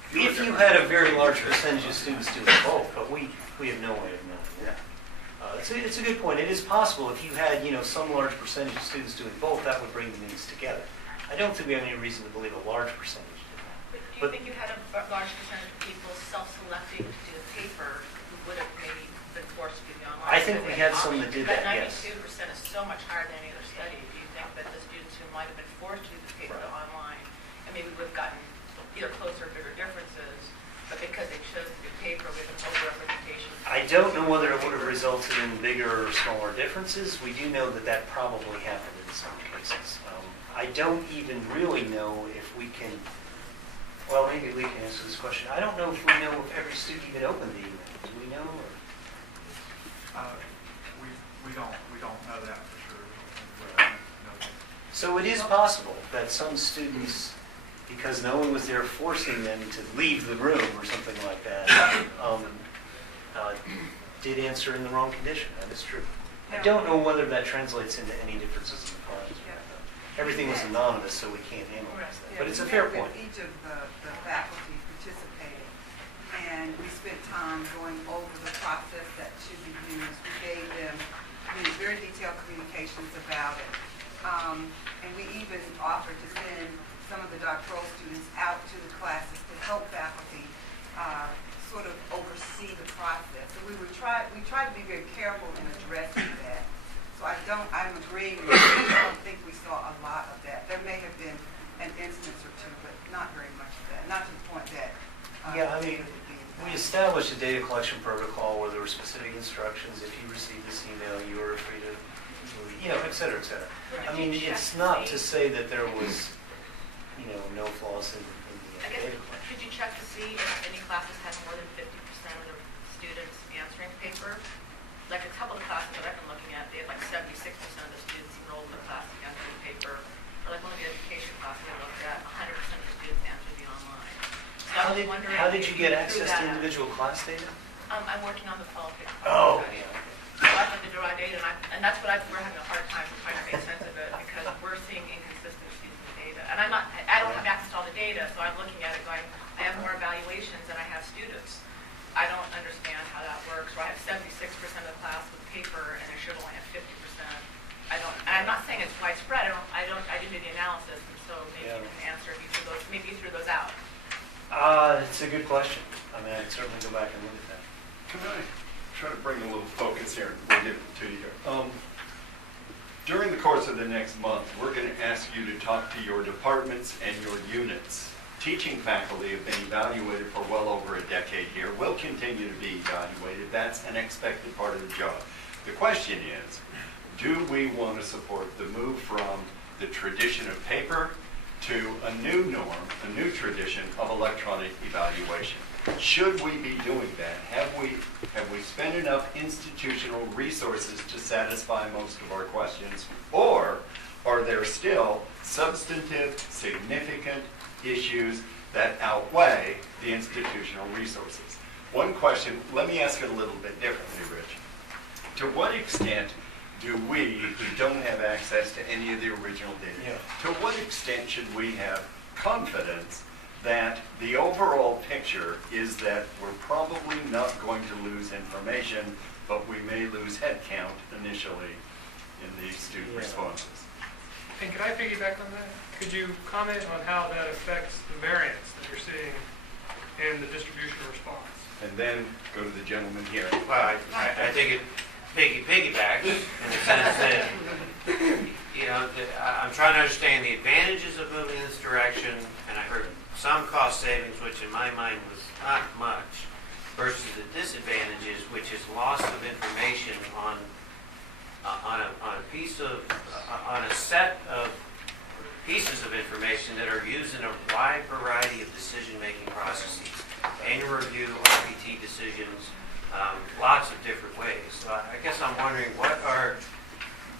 fewer if you had a very large percentage of students doing both, but we have no way of knowing that. It's a good point. It is possible if you had, some large percentage of students doing both, that would bring the means together. I don't think we have any reason to believe a large percentage did that. But do you think you had a large percentage of people self-selecting to do the paper who would have maybe been forced to do the online? I think we had some that did that, yes. But 92% is so much higher than any other study. Do you think that the students who might have been forced to do the paper online, and maybe would have gotten either closer or bigger differences, but because they chose to do paper, we have an overrepresentation? I don't know whether it would have resulted in bigger or smaller differences. We do know that that probably happened in some cases. I don't even really know if we can, well, maybe we can answer this question. I don't know if we know if every student even opened the email. Do we know? Or? We don't know that for sure. So it is possible that some students, because no one was there forcing them to leave the room or something like that, did answer in the wrong condition. That is true. I don't know whether that translates into any differences in the class. Everything was anonymous, so we can't analyze that. But it's a fair point. Each of the faculty participated, and we spent time going over the process that should be used. We gave them very detailed communications about it. And we even offered to send some of the doctoral students out to the classes to help faculty sort of oversee the process. So we tried to be very careful in addressing that. So I'm agreeing with you. I don't think we saw a lot of that. There may have been an instance or two, but not very much of that. Not to the point that. We established a data collection protocol where there were specific instructions. If you received this email, you were free to, et cetera, et cetera. I mean, it's not to say that there was, no flaws in the data collection. Could you check to see if any classes had more than 50% of their students answering paper? Like a couple of classes that I've been looking at, they had like 76% of the students enrolled in the class answering paper. Or like one of the education classes I looked at, 100% of the students answered the online. So How did you get access to individual class data? I'm working on the qualification. Oh, yeah. So I have to derive data, and that's what we're having a hard time trying to make sense of it because we're seeing inconsistencies in the data. And I don't have access to all the data, so I'm looking at it going, I have more evaluations than I have students. I don't understand how that works, where I have 76% of the class with paper and I should only have 50%. And I'm not saying it's widespread, I didn't do the analysis, and so maybe you can answer if you threw those out. It's a good question. I mean, I'd certainly go back and look at that. Can I try to bring a little focus here? We'll give it to you. During the course of the next month, we're going to ask you to talk to your departments and your units. Teaching faculty have been evaluated for well over a decade here, will continue to be evaluated. That's an expected part of the job. The question is, do we want to support the move from the tradition of paper to a new norm, a new tradition of electronic evaluation? Should we be doing that? Have we spent enough institutional resources to satisfy most of our questions? Or are there still substantive, significant issues that outweigh the institutional resources? One question, let me ask it a little bit differently, Rich. To what extent do we, who don't have access to any of the original data, to what extent should we have confidence that the overall picture is that we're probably not going to lose information, but we may lose head count initially in the student responses? And can I piggyback on that? Could you comment on how that affects the variance that you're seeing in the distribution response? And then go to the gentleman here. Well, I think it piggybacks in the sense that, I'm trying to understand the advantages of moving in this direction, and I heard some cost savings, which in my mind was not much, versus the disadvantages, which is loss of information on a set of pieces of information that are used in a wide variety of decision-making processes. Annual review, RPT decisions, lots of different ways. So I guess I'm wondering, what are,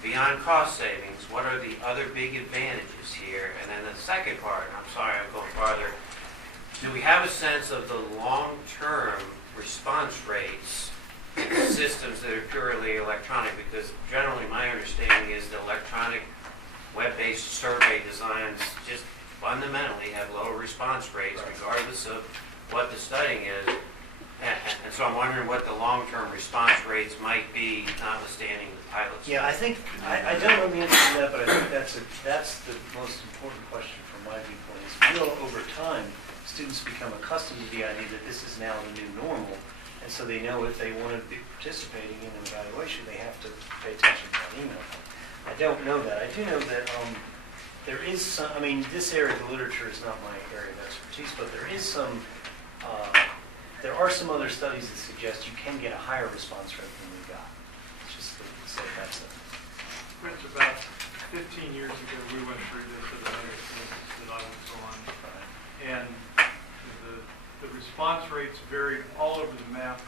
beyond cost savings, what are the other big advantages here? And then the second part, and I'm sorry I'm going farther, do we have a sense of the long-term response rates in systems that are purely electronic? Because generally my understanding is that electronic web-based survey designs just fundamentally have lower response rates regardless of what the studying is. And so I'm wondering what the long-term response rates might be, notwithstanding the pilots. Yeah, I think, I don't know the answer to that, but I think that's the most important question from my viewpoint. Is will, over time, students become accustomed to the idea that this is now the new normal, and so they know if they want to be participating in an evaluation, they have to pay attention to that email. I don't know that. I do know that there is some, I mean, this area of the literature is not my area of expertise, but there is some, there are some other studies that suggest you can get a higher response rate than we got. It's just to say that's it. Prince, about 15 years ago, we went through this at another campus that I was on, and the response rates varied all over the map,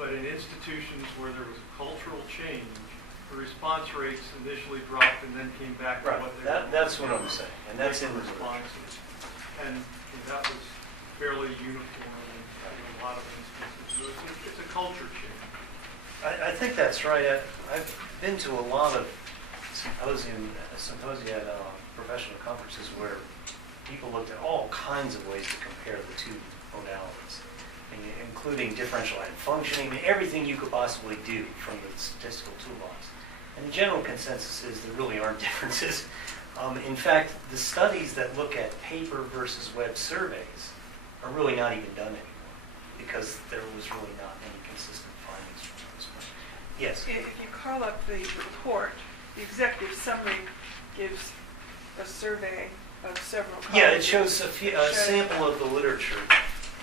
but in institutions where there was a cultural change, the response rates initially dropped and then came back to what they were. That's what I'm saying, and that's in the responses. And that was fairly uniform in a lot of instances. So it's a culture change. I think that's right. I've been to a lot of symposia at professional conferences where people looked at all kinds of ways to compare the two modalities, including differential added functioning, everything you could possibly do from the statistical toolbox. And the general consensus is there really aren't differences. In fact, the studies that look at paper versus web surveys are really not even done anymore because there was really not any consistent findings from those. Yes? If you call up the report, the executive summary gives a survey of several colleges. Yeah, it shows a sample of the literature.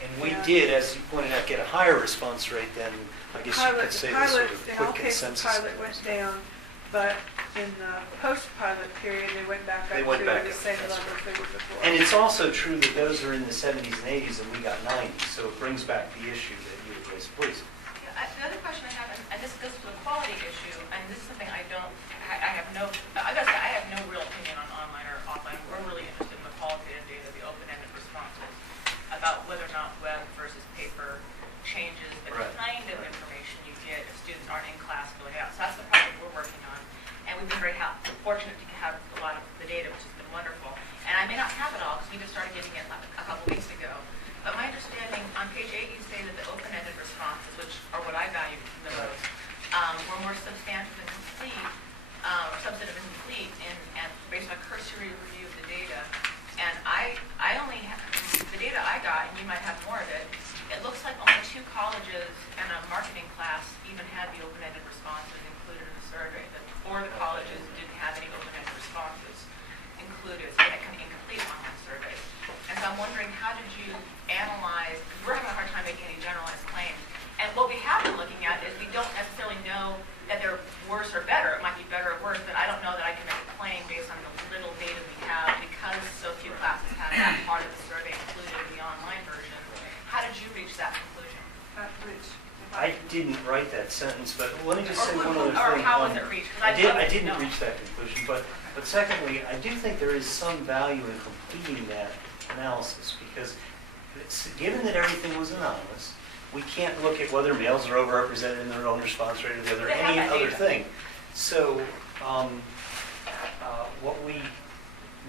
And we did, as you pointed out, get a higher response rate than, I guess you could say, the sort of in all quick cases, consensus. the pilot went down, but in the post-pilot period, they went back up to the same level they were before. And it's also true that those are in the 70s and 80s, and we got 90s, so it brings back the issue that you raised. Please. The other question I have, and this goes to the quality issue, and this is something I have no real opinion on online or offline. We're really interested in the qualitative data, the open-ended responses, about whether or not web versus paper changes the kind of information you get if students aren't in class filling out. So that's the project we're working on, and we've been very fortunate to have a lot of the data, which has been wonderful. And I may not have it all because we just started getting it a couple weeks ago. But my understanding, on page 8, you say that the open-ended responses, which are what I value the most, were more substantive and complete, substantive and complete, and based on a cursory review of the data. And I only have, the data I got, and you might have more of it, it looks like only 2 colleges and a marketing class even had the open-ended responses included in the survey. The 4 of the colleges didn't have any open-ended responses included, so they had kind of incomplete online surveys. And so I'm wondering, how did you analyze, we're having a hard time making any generalized claims, and what we have been looking at is we don't necessarily know that they're worse or better. It might be better or worse, but I don't know that I can make a claim based on the little data we have because so few classes have that part of the survey included in the online version. How did you reach that conclusion? I didn't write that sentence, but let me just say one other thing. Or how was it reached? I didn't reach that conclusion, but secondly, I do think there is some value in completing that analysis because given that everything was anonymous, we can't look at whether males are overrepresented in their own response rate or the other, any other thing. So what we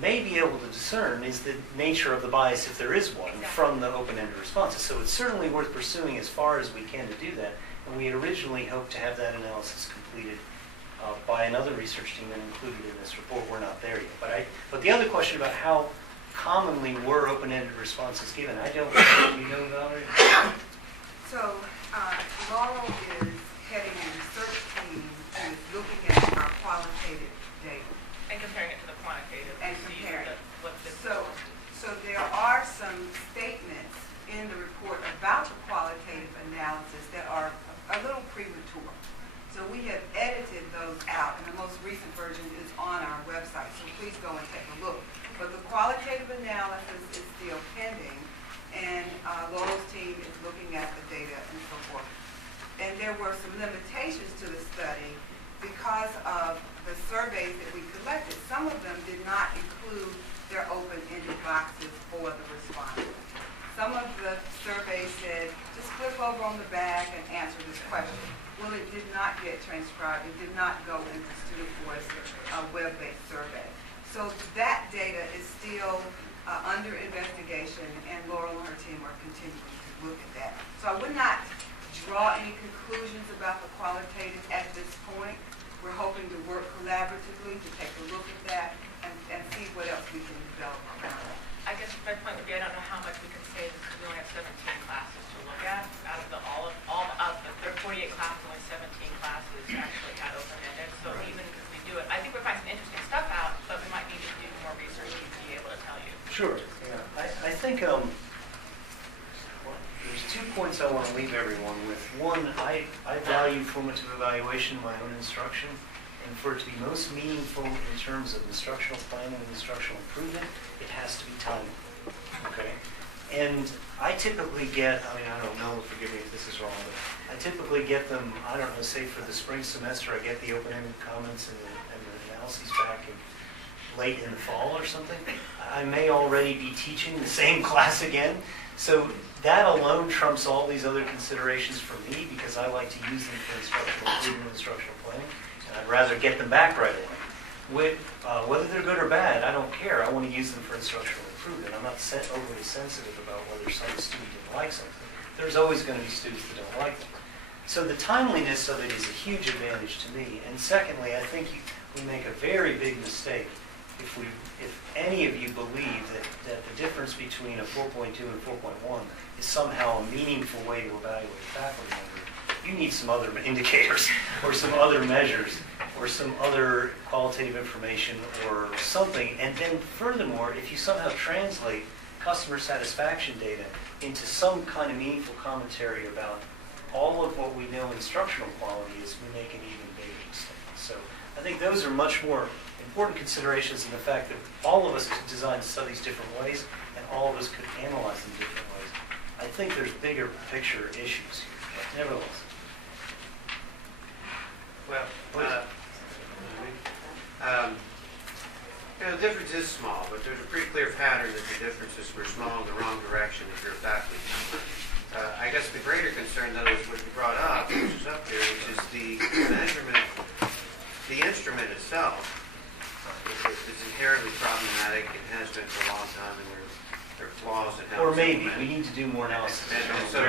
may be able to discern is the nature of the bias, if there is one, from the open-ended responses. So it's certainly worth pursuing as far as we can to do that. And we had originally hoped to have that analysis completed by another research team and included in this report. We're not there yet. But the other question about how commonly were open-ended responses given, I don't know. Do you know, Valerie? So Laurel is heading a research team and is looking at our qualitative data. And comparing it to the quantitative. And comparing it. So there are some statements in the report about the qualitative analysis that are a little premature. So we have edited those out, and the most recent version is on our website, so please go and take a look. But the qualitative analysis is still pending, and Laurel's team is looking at the data and so forth. And there were some limitations to the study because of the surveys that we collected. Some of them did not include their open-ended boxes for the respondents. Some of the surveys said, just click over on the back and answer this question. Well, it did not get transcribed. It did not go into Student Voice web-based survey. So that data is still under investigation, and Laurel and her team are continuing to look at that. So I would not draw any conclusions about the qualitative at this point. We're hoping to work collaboratively to take a look at that and see what else we can develop around it. I guess my point would be, I don't know how much we can say because we only have 17 classes to look at. Out of there are 48 classes, only 17 classes actually had open-ended. So even if we do it, I think we're finding some interesting stuff out, but we might need to do more research to be able to tell you. Sure. Yeah. I think there's 2 points I want to leave everyone with. One, I value formative evaluation in my own instruction, and for it to be most meaningful in terms of instructional planning and instructional improvement, it has to be timely. Okay? And I typically get, I don't know, forgive me if this is wrong, but I typically get them, I don't know, say for the spring semester, I get the open-ended comments and the analyses back late in the fall or something. I may already be teaching the same class again. So that alone trumps all these other considerations for me because I like to use them for instructional improvement, instructional planning, and I'd rather get them back right away. Whether they're good or bad, I don't care. I want to use them for instructional improvement. I'm not overly sensitive about whether some student didn't like something. There's always going to be students that don't like them. So the timeliness of it is a huge advantage to me. And secondly, I think we make a very big mistake if any of you believe that the difference between a 4.2 and 4.1 is somehow a meaningful way to evaluate a faculty member. You need some other indicators or some other measures or some other qualitative information or something. And then furthermore, if you somehow translate customer satisfaction data into some kind of meaningful commentary about all of what we know instructional quality is, we make an even bigger mistake. So I think those are much more important considerations in the fact that all of us could design studies different ways and all of us could analyze them different ways. I think there's bigger picture issues here, but nevertheless. Well, the difference is small, but there's a pretty clear pattern that the differences were small in the wrong direction if you're a faculty member. I guess the greater concern, though, is what you brought up, which is up there, which is the measurement. The instrument itself is inherently problematic and has been for a long time, and there are flaws in how Or maybe we need to do more analysis. And so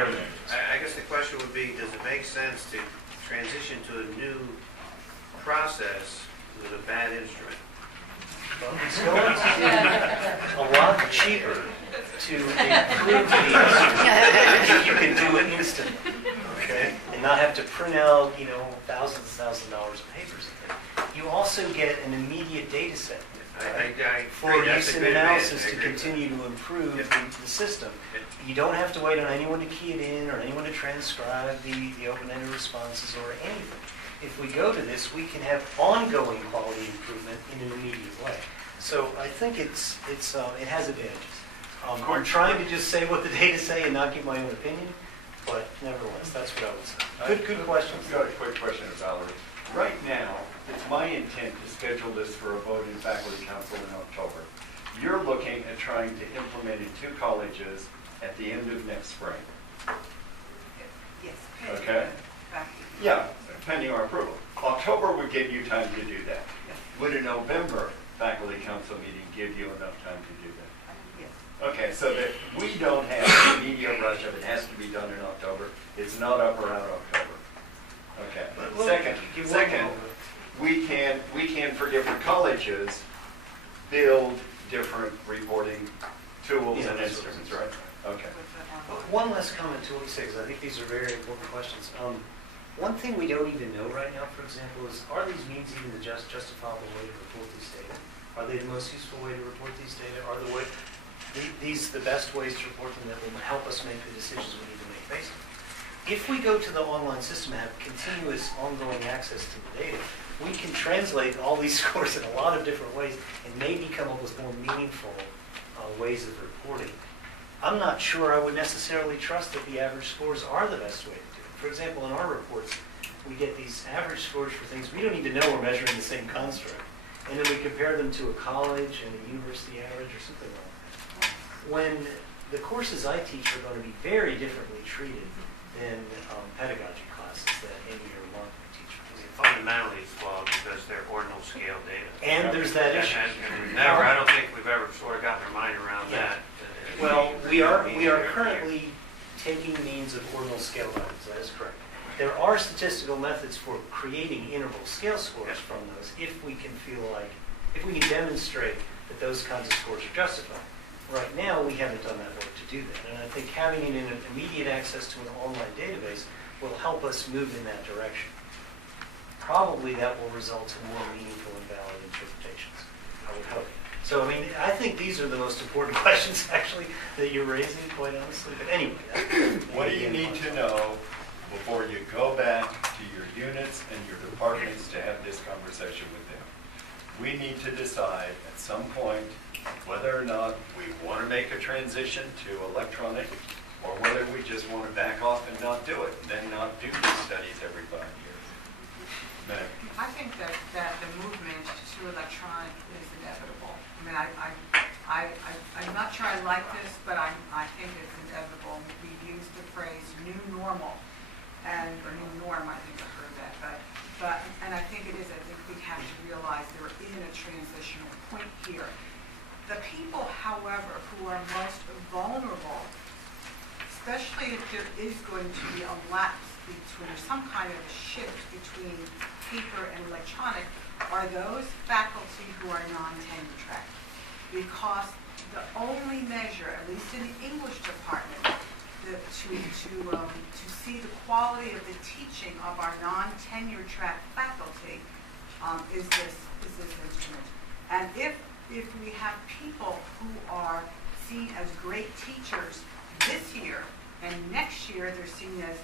I guess the question would be, does it make sense to transition to a new process with a bad instrument? Well, it's going to be a lot cheaper to improve the instrument if you can do it instantly, okay? And not have to print out, thousands and thousands of dollars of papers. You also get an immediate data set for use in analysis to continue to improve the system. You don't have to wait on anyone to key it in or anyone to transcribe the open-ended responses or anything. If we go to this, we can have ongoing quality improvement in an immediate way. So I think it has advantages. I'm trying to just say what the data say and not give my own opinion, but nevertheless, that's what I would say. Good question. I've got a quick question of Valerie. Right now, it's my intent to schedule this for a vote in faculty council in October. You're looking at trying to implement in 2 colleges at the end of next spring. Yes. Okay? Yeah, pending our approval. October would give you time to do that. Yes. Would a November faculty council meeting give you enough time to do that? Yes. Okay, so that we don't have an immediate rush of it has to be done in October. It's not up or out October. Okay. Second, we can for different colleges build different reporting tools and instruments, right? Okay. One last comment to what we say, because I think these are very important questions. One thing we don't even know right now, for example, is are these means even the justifiable way to report these data? Are they the most useful way to report these data? Are these the best ways to report them that will help us make the decisions we need to make basically? If we go to the online system and have continuous ongoing access to the data, we can translate all these scores in a lot of different ways and maybe come up with more meaningful ways of reporting. I'm not sure I would necessarily trust that the average scores are the best way to do it. For example, in our reports, we get these average scores for things we don't even know we're measuring the same construct. And then we compare them to a college and a university average or something like that. When the courses I teach are going to be very differently treated than pedagogy classes that any of your marketing teacher is. fundamentally it's flawed because they're ordinal scale data. And there's that issue. And we've never, I don't think we've ever sort of gotten our mind around that. Well, we are currently taking means of ordinal scale values. That is correct. There are statistical methods for creating interval scale scores from those if we can demonstrate that those kinds of scores are justified. Right now, we haven't done that work to do that. And I think having an immediate access to an online database will help us move in that direction. Probably that will result in more meaningful and valid interpretations, I would hope. So, I mean, I think these are the most important questions, actually, that you're raising, quite honestly. But anyway. What do you need to know before you go back to your units and your departments to have this conversation with them? We need to decide at some point whether or not we want to make a transition to electronic or whether we just want to back off and not do it, then not do these studies every 5 years. Meg? I think that the movement to electronic is inevitable. I mean, I'm not sure I like this, but I think it's inevitable. We've used the phrase new normal, or new norm, I think I heard that. And I think it is, I think we have to realize we're in a transitional point here. The people, however, who are most vulnerable, especially if there is going to be a lapse between, or some kind of a shift between paper and electronic, are those faculty who are non-tenure track. Because the only measure, at least in the English department, to see the quality of the teaching of our non-tenure track faculty is this instrument. And if we have people who are seen as great teachers this year, and next year they're seen as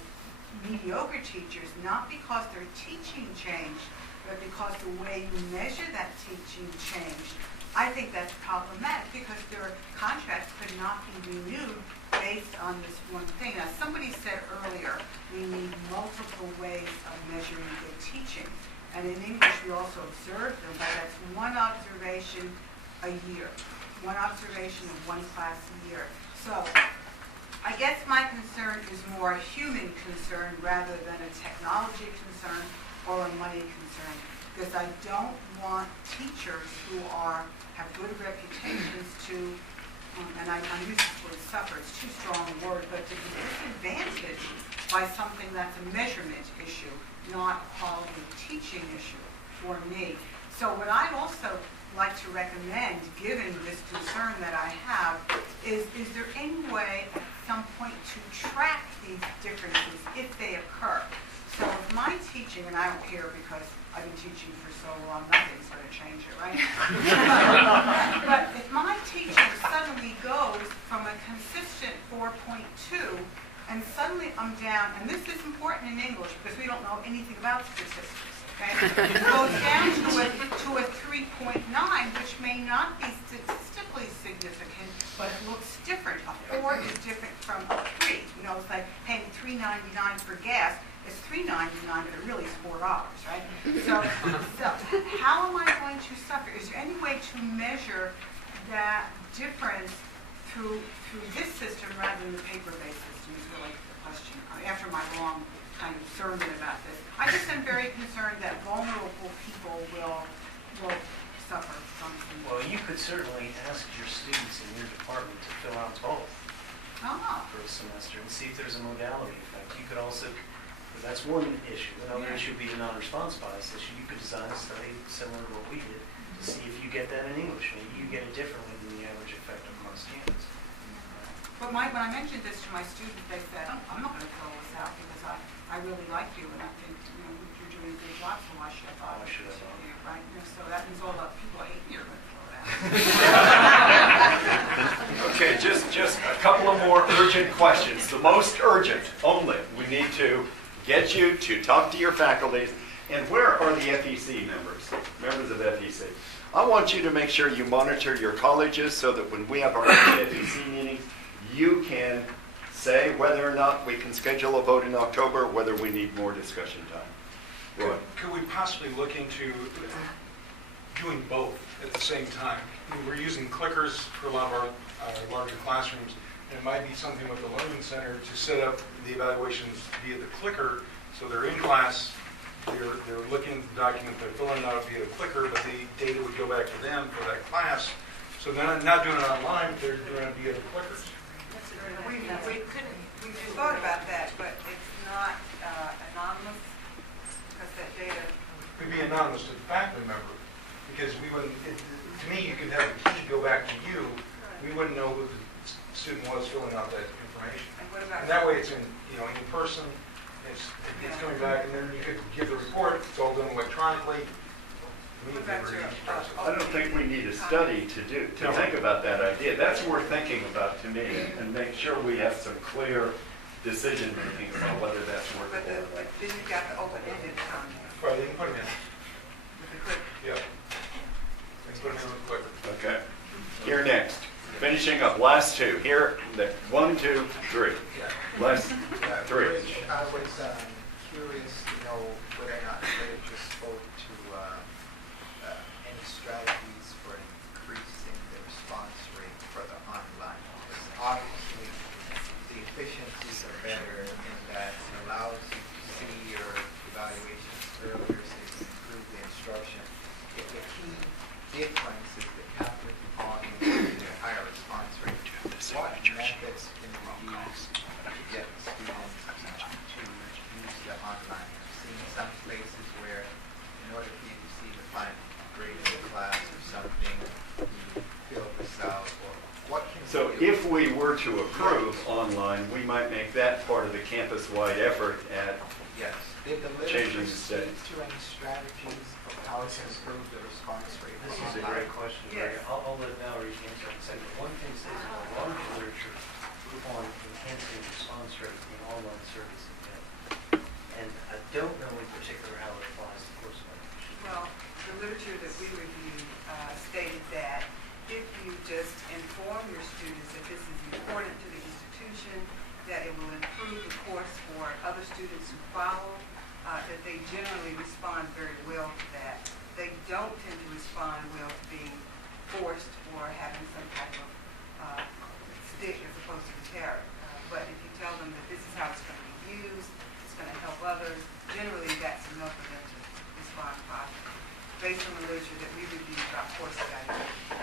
mediocre teachers, not because their teaching changed, but because the way you measure that teaching changed, I think that's problematic because their contracts could not be renewed based on this one thing. Now, somebody said earlier, we need multiple ways of measuring good teaching. And in English, we also observe them, but that's one observation a year. One observation of one class a year. So, I guess my concern is more a human concern rather than a technology concern or a money concern. Because I don't want teachers who have good reputations to, and I'm using the word suffer, it's too strong a word, but to be disadvantaged by something that's a measurement issue, not a quality teaching issue for me. So what I'd also like to recommend, given this concern that I have, is there any way at some point to track these differences if they occur? So if my teaching, and I don't care because I've been teaching for so long, nothing's going to change it, right? But if my teaching suddenly goes from a consistent 4.2 and suddenly I'm down, and this is important in English because we don't know anything about statistics, okay? It goes down to a 3.9, which may not be statistically significant, but it looks different. A 4 is different from a 3. You know, it's like paying $3.99 for gas. It's $3.99, but it really is $4, right? So how am I going to suffer? Is there any way to measure that difference through this system rather than the paper-based system is really the question. After my long kind of sermon about this, I just am very concerned that vulnerable people will suffer from this. Well, you could certainly ask your students in your department to fill out both for a semester and see if there's a modality effect. You could also, that's one issue. Another issue would be the non-response bias issue. You could design a study similar to what we did to see if you get that in English. Maybe you get it differently than the average effect across campus. But when I mentioned this to my students, they said, I'm not going to fill this out because I really like you and I think you're doing a good job, so why should I bother? Right? So that means all the people I hate me are going to fill it out. Okay, just a couple of more urgent questions. The most urgent only. We need to get you to talk to your faculties. And where are the FEC members of FEC? I want you to make sure you monitor your colleges so that when we have our FEC meeting, you can say whether or not we can schedule a vote in October, whether we need more discussion time. Could we possibly look into doing both at the same time? I mean, we're using clickers for a lot of our larger classrooms, and it might be something with the Learning Center to set up the evaluations via the clicker so they're in class they're looking at the document, they're filling it out via clicker, but the data would go back to them for that class. So they're not doing it online, they're doing it via the clickers. We thought about that, but it's not anonymous because that data. It would be anonymous to the faculty member, because we wouldn't. To me, you could have the key go back to you. We wouldn't know who the student was filling out that information. And what about? And that way, it's in person. It's coming back, and then you could give the report. It's all done electronically. I don't think we need a study to think about that idea. That's worth thinking about to me, and make sure we have some clear decision making about whether that's workable. But then you've got the open-ended comment. Right, they can put it in. With the click. Yeah. They can put it in with the clicker. Okay. Here next. Finishing up, last two. Here, 1, 2, 3. Last 3. I was curious to know whether or not the literature spoke to any strategies for increasing the response rate for the online. Because obviously, the efficiencies are better in that it allows you to see your evaluations earlier, so you can improve the instruction. If the key difference is dependent on the higher response rate, what methods can we use to get the students to use the online? I've seen some places where in order for you to see the final grade of the class or something, you fill this out, or what can So we do? if we were to approve online, we might make that part of the campus-wide effort at Yes. Did the changing literature the speak settings. to any strategies of how to improve the response rate? This is a great question, Greg. I'll let Valerie answer in a second. But one thing says in the larger literature on enhancing response rate in online service and I don't know in particular how it applies to course evaluation. Well, the literature that we reviewed stated that if you just inform your students that this is important to the institution, that it will improve the course for other students who follow, that they generally respond very well to that. They don't tend to respond well to being forced or having some type of stick as opposed to the carrot. But if you tell them that this is how it's going to be used, it's going to help others, generally that's enough for them to respond positively, based on the literature that we reviewed about course evaluation.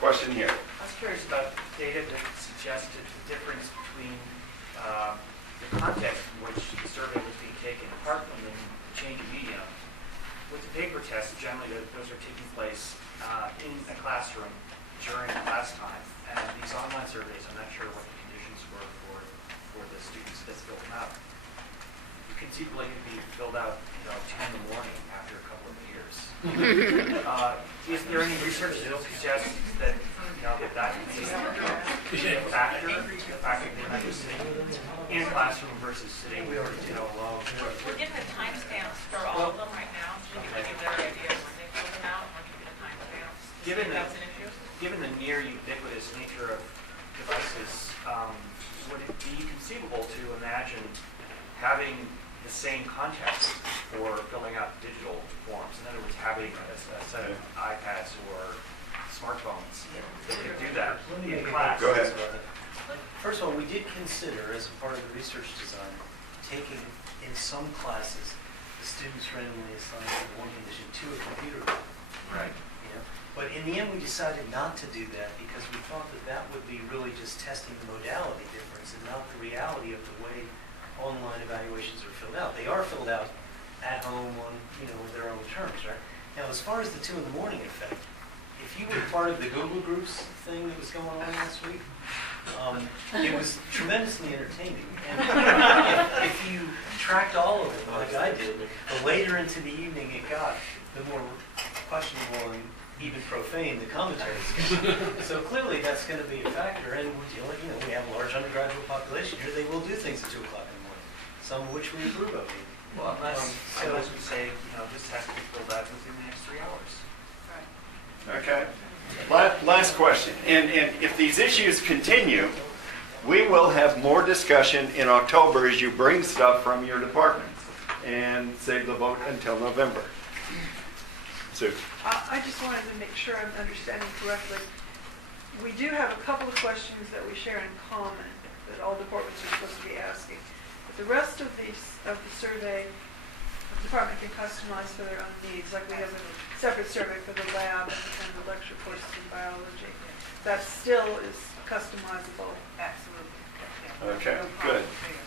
Question here. I was curious about data that suggested the difference between the context in which the survey was being taken, apart from the change of medium. With the paper tests, generally those are taking place in a classroom during class time. And these online surveys, I'm not sure what the conditions were for the students that filled them out. You conceivably could be filled out, 10 in the morning after a couple of years. Is there any research that will suggest that that can be a factor in a classroom versus sitting? We already did all along. We're getting the timestamps for all of them right now, so we can give a better idea of when they fill them out, and we'll give you the timestamps. That's an issue. Given the near ubiquitous nature of devices, would it be conceivable to imagine having the same context for filling out digital forms? In other words, having a set of iPads or smartphones that could do that in class. Go ahead. First of all, we did consider, as a part of the research design, taking in some classes the students randomly assigned to one condition to a computer lab. Right. But in the end, we decided not to do that because we thought that would be really just testing the modality difference and not the reality of the way online evaluations are filled out. They are filled out at home on, with their own terms, right? Now, as far as the 2 in the morning effect, if you were part of the Google Groups thing that was going on last week, it was tremendously entertaining. And if you tracked all of it, like I did, the later into the evening it got, the more questionable and even profane the commentaries. So clearly that's going to be a factor. And we have a large undergraduate population here. They will do things at 2 o'clock in the morning, some of which we approve of. Well, unless we say, this has to be filled out within the next 3 hours. Okay. Last question. And if these issues continue, we will have more discussion in October as you bring stuff from your departments and save the vote until November. Sue. I just wanted to make sure I'm understanding correctly. We do have a couple of questions that we share in common that all departments are supposed to be asking. But the rest of the survey, department can customize for their own needs, like we have a separate survey for the lab and the lecture courses in biology. That still is customizable. Absolutely. Okay, No good. problem there.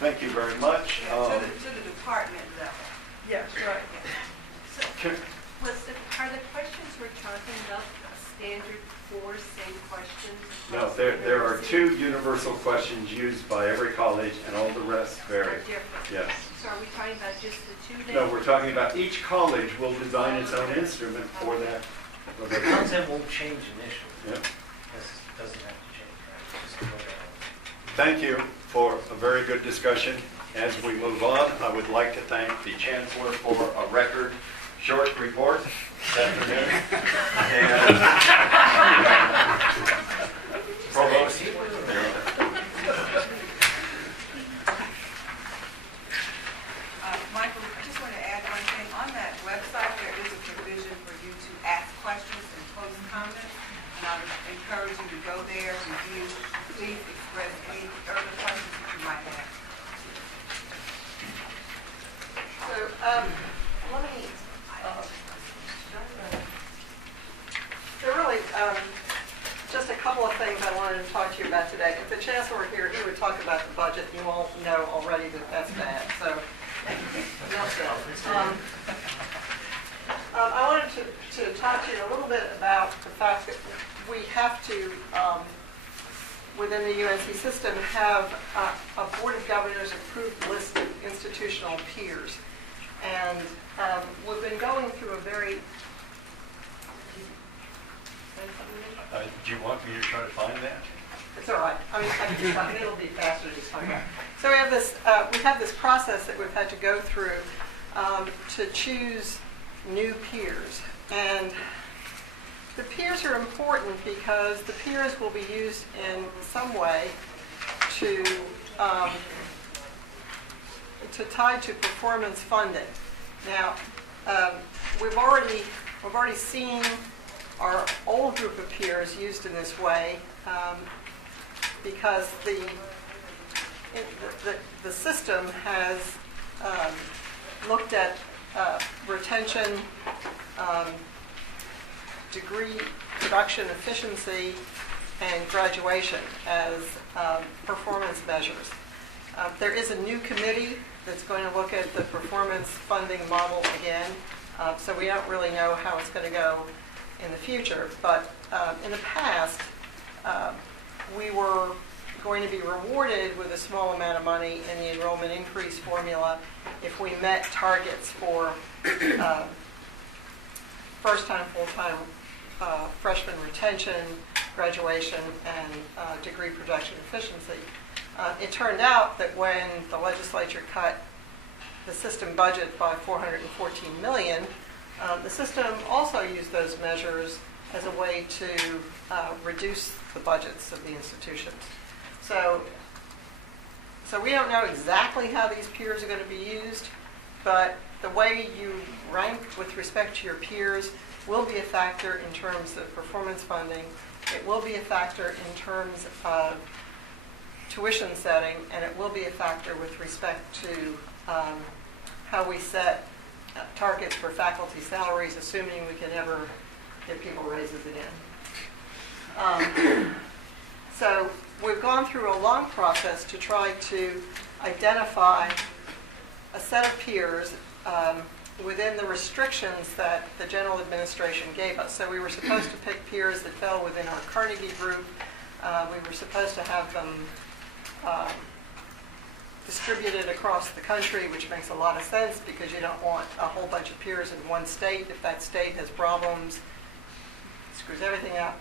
Thank you very much. To the department level. Yes, right. Can- Are the questions we're talking about standard four same questions? No, there are 2 universal questions used by every college, and all the rest vary. Are different? Yes. So are we talking about just the 2 that? No, we're talking about each college will design its own instrument for that. for The their- content won't change initially. Yeah. This doesn't have to change, right? Just the modality. Thank you for a very good discussion. As we move on, I would like to thank the Chancellor for a record short report this afternoon. And Provost. Michael, I just want to add one thing. On that website, there is a provision for you to ask questions and post comments. And I would encourage you to go there, review, please express any further questions that you might have. So, let me, there really, just a couple of things I wanted to talk to you about today. If the Chancellor were here, he would talk about the budget. You all know already that that's bad, so. I wanted to talk to you a little bit about the fact that we have to, within the UNC system, have a Board of Governors approved list of institutional peers. And we've been going through a very... Do you want me to try to find that? It's all right. I mean, I can just find it. It'll be faster to just find out. So we have this process that we've had to go through to choose new peers. And the peers are important because the peers will be used in some way to tie to performance funding. Now, we've already seen our old group of peers used in this way because the system has looked at retention, degree production efficiency, and graduation as performance measures. There is a new committee that's going to look at the performance funding model again, so we don't really know how it's going to go in the future. But in the past, we were going to be rewarded with a small amount of money in the enrollment increase formula if we met targets for first-time, full-time freshman retention, graduation, and degree production efficiency. It turned out that when the legislature cut the system budget by $414 million, the system also used those measures as a way to reduce the budgets of the institutions. So we don't know exactly how these peers are going to be used, but the way you rank with respect to your peers will be a factor in terms of performance funding. It will be a factor in terms of tuition setting, and it will be a factor with respect to how we set targets for faculty salaries, assuming we can ever give people raises again. So we've gone through a long process to try to identify a set of peers within the restrictions that the general administration gave us. So we were supposed to pick peers that fell within our Carnegie group. We were supposed to have them distributed across the country, which makes a lot of sense because you don't want a whole bunch of peers in one state. If that state has problems, it screws everything up.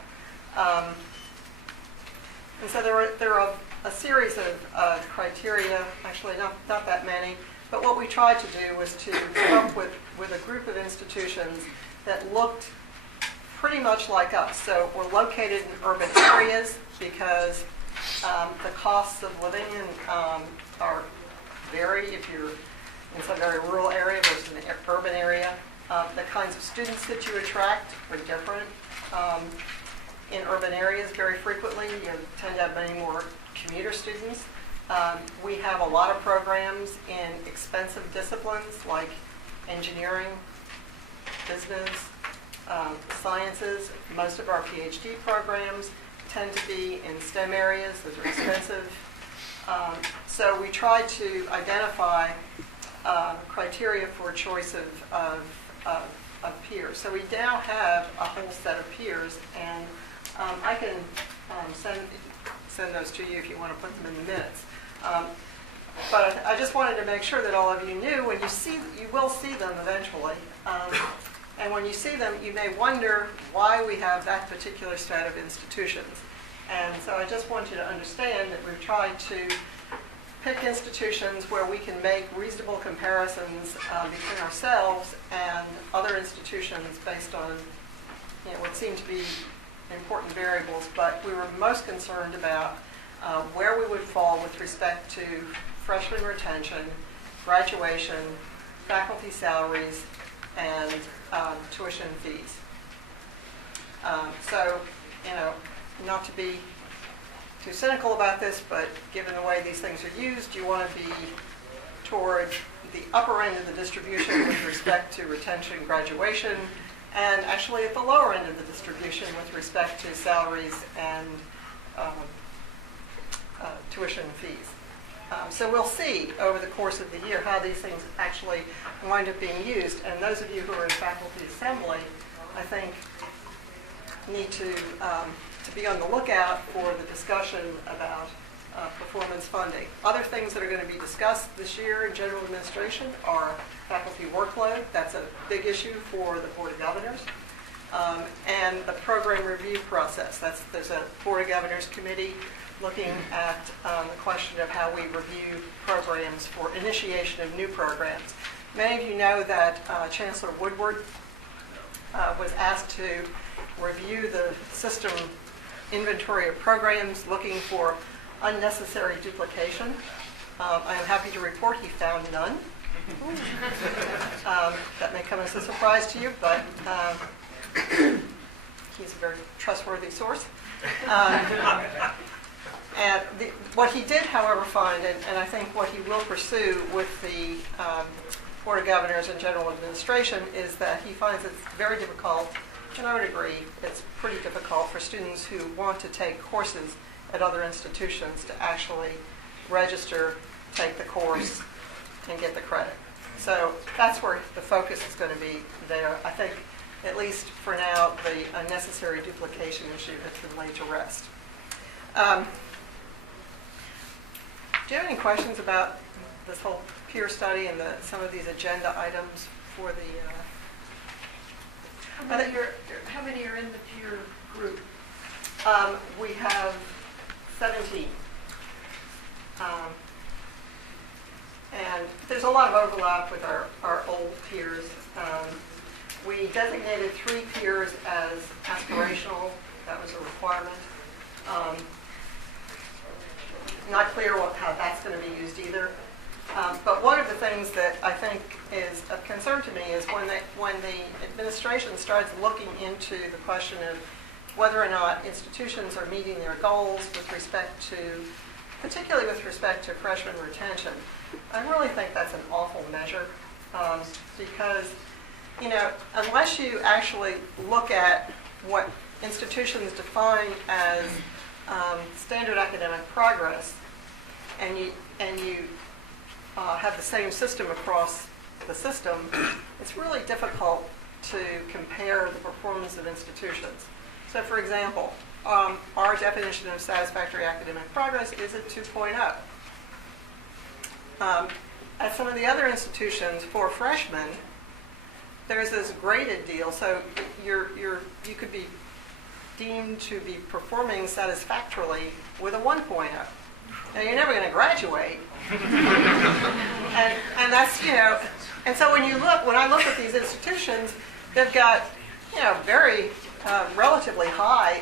And so there are a series of criteria, actually not that many, but what we tried to do was to come up with a group of institutions that looked pretty much like us. So we're located in urban areas because the costs of living vary if you're in some very rural area versus an urban area. The kinds of students that you attract are different. In urban areas, very frequently, you tend to have many more commuter students We have a lot of programs in expensive disciplines like engineering, business, sciences. Most of our PhD programs tend to be in STEM areas. Those are expensive. So we try to identify criteria for choice of peers. So we now have a whole set of peers, and I can send those to you if you want to put them in the minutes. But I just wanted to make sure that all of you knew when you will see them eventually. And when you see them, you may wonder why we have that particular set of institutions. And so I just want you to understand that we've tried to pick institutions where we can make reasonable comparisons between ourselves and other institutions based on what seem to be important variables. But we were most concerned about where we would fall with respect to freshman retention, graduation, faculty salaries, and tuition fees. So, not to be too cynical about this, but given the way these things are used, you want to be toward the upper end of the distribution with respect to retention, graduation, and actually at the lower end of the distribution with respect to salaries and tuition fees. So we'll see over the course of the year how these things actually wind up being used. And those of you who are in faculty assembly, I think, need to be on the lookout for the discussion about performance funding. Other things that are going to be discussed this year in general administration are faculty workload. That's a big issue for the Board of Governors. And the program review process. There's a Board of Governors committee looking at the question of how we review programs for initiation of new programs. Many of you know that Chancellor Woodward was asked to review the system inventory of programs looking for unnecessary duplication. I am happy to report he found none. That may come as a surprise to you, but he's a very trustworthy source. And what he did, however, find, and I think what he will pursue with the Board of Governors and General Administration, is that he finds it's very difficult, and I would agree, it's pretty difficult for students who want to take courses at other institutions to actually register, take the course, and get the credit. So that's where the focus is going to be there. I think, at least for now, the unnecessary duplication issue has been laid to rest. Do you have any questions about this whole peer study and some of these agenda items for the... How many are in the peer group? We have 17. And there's a lot of overlap with our old peers. We designated 3 peers as aspirational. That was a requirement. Not clear how that's going to be used either. But one of the things that I think is of concern to me is when the administration starts looking into the question of whether or not institutions are meeting their goals with respect to, particularly with respect to freshman retention. I really think that's an awful measure because, unless you actually look at what institutions define as standard academic progress, and you have the same system across the system, it's really difficult to compare the performance of institutions. So, for example, our definition of satisfactory academic progress is a 2.0. At some of the other institutions for freshmen, there's this graded deal, so you could be deemed to be performing satisfactorily with a 1.0. Now, you're never going to graduate. and that's, and so when I look at these institutions, they've got, very relatively high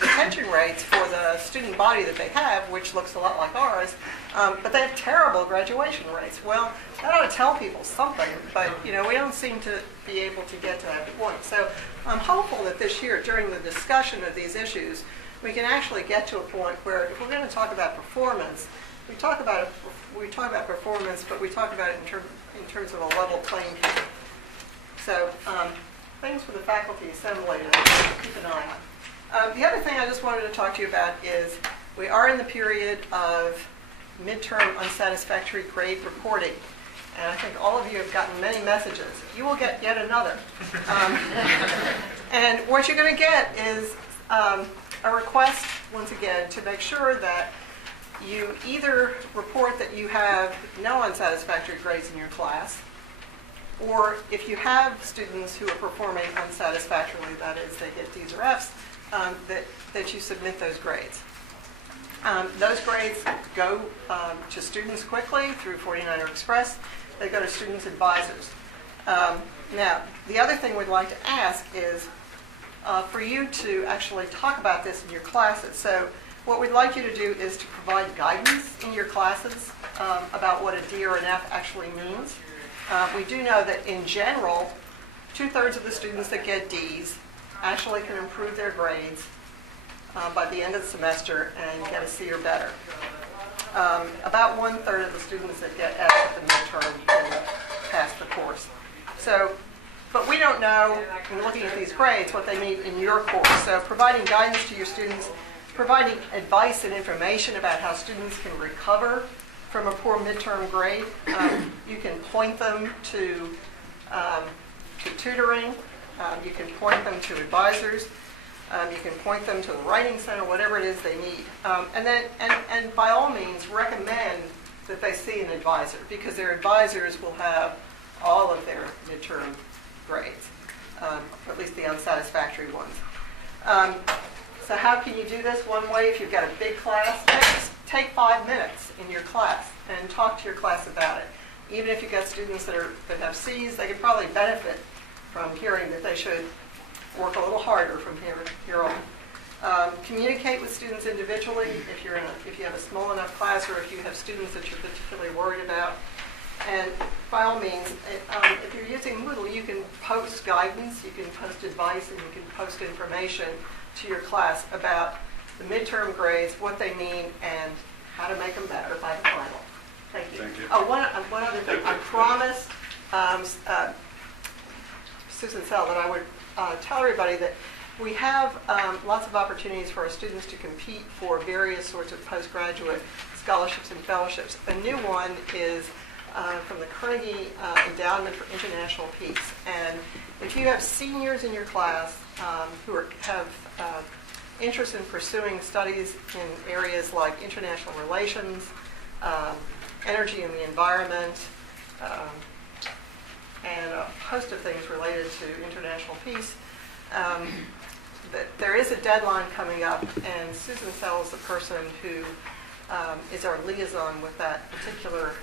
retention rates for the student body that they have, which looks a lot like ours, but they have terrible graduation rates. Well, that ought to tell people something, but, we don't seem to be able to get to that point. So I'm hopeful that this year, during the discussion of these issues, we can actually get to a point where if we're going to talk about performance, we talk about performance, but we talk about it in terms of a level playing field. So things for the faculty assembly to keep an eye on. The other thing I just wanted to talk to you about is we are in the period of midterm unsatisfactory grade reporting. And I think all of you have gotten many messages. You will get yet another. And what you're going to get is a request, once again, to make sure that you either report that you have no unsatisfactory grades in your class, or if you have students who are performing unsatisfactorily, that is, they get D's or F's, that you submit those grades. Those grades go to students quickly through 49er Express. They go to students' advisors. Now, the other thing we'd like to ask is for you to actually talk about this in your classes. So what we'd like you to do is to provide guidance in your classes about what a D or an F actually means. We do know that in general, 2/3 of the students that get Ds actually can improve their grades by the end of the semester and get a C or better. About 1/3 of the students that get Fs at the midterm can pass the course. So, but we don't know, in looking at these grades, what they mean in your course. So providing guidance to your students, providing advice and information about how students can recover from a poor midterm grade. You can point them to tutoring. You can point them to advisors. You can point them to the writing center, whatever it is they need. And by all means, recommend that they see an advisor, because their advisors will have all of their midterm grades, or at least the unsatisfactory ones. So how can you do this? One way, if you've got a big class, take 5 minutes in your class and talk to your class about it. Even if you've got students that have C's, they could probably benefit from hearing that they should work a little harder from here on. Communicate with students individually if you have a small enough class, or if you have students that you're particularly worried about. And by all means, if you're using Moodle, you can post guidance, you can post advice, and you can post information to your class about the midterm grades, what they mean, and how to make them better by the final. Thank you. Thank you. Oh, one other thing. I promised Susan Sell that I would tell everybody that we have lots of opportunities for our students to compete for various sorts of postgraduate scholarships and fellowships. A new one is from the Carnegie Endowment for International Peace. And if you have seniors in your class who have interest in pursuing studies in areas like international relations, energy and the environment, and a host of things related to international peace, there is a deadline coming up, and Susan Sell is the person who is our liaison with that particular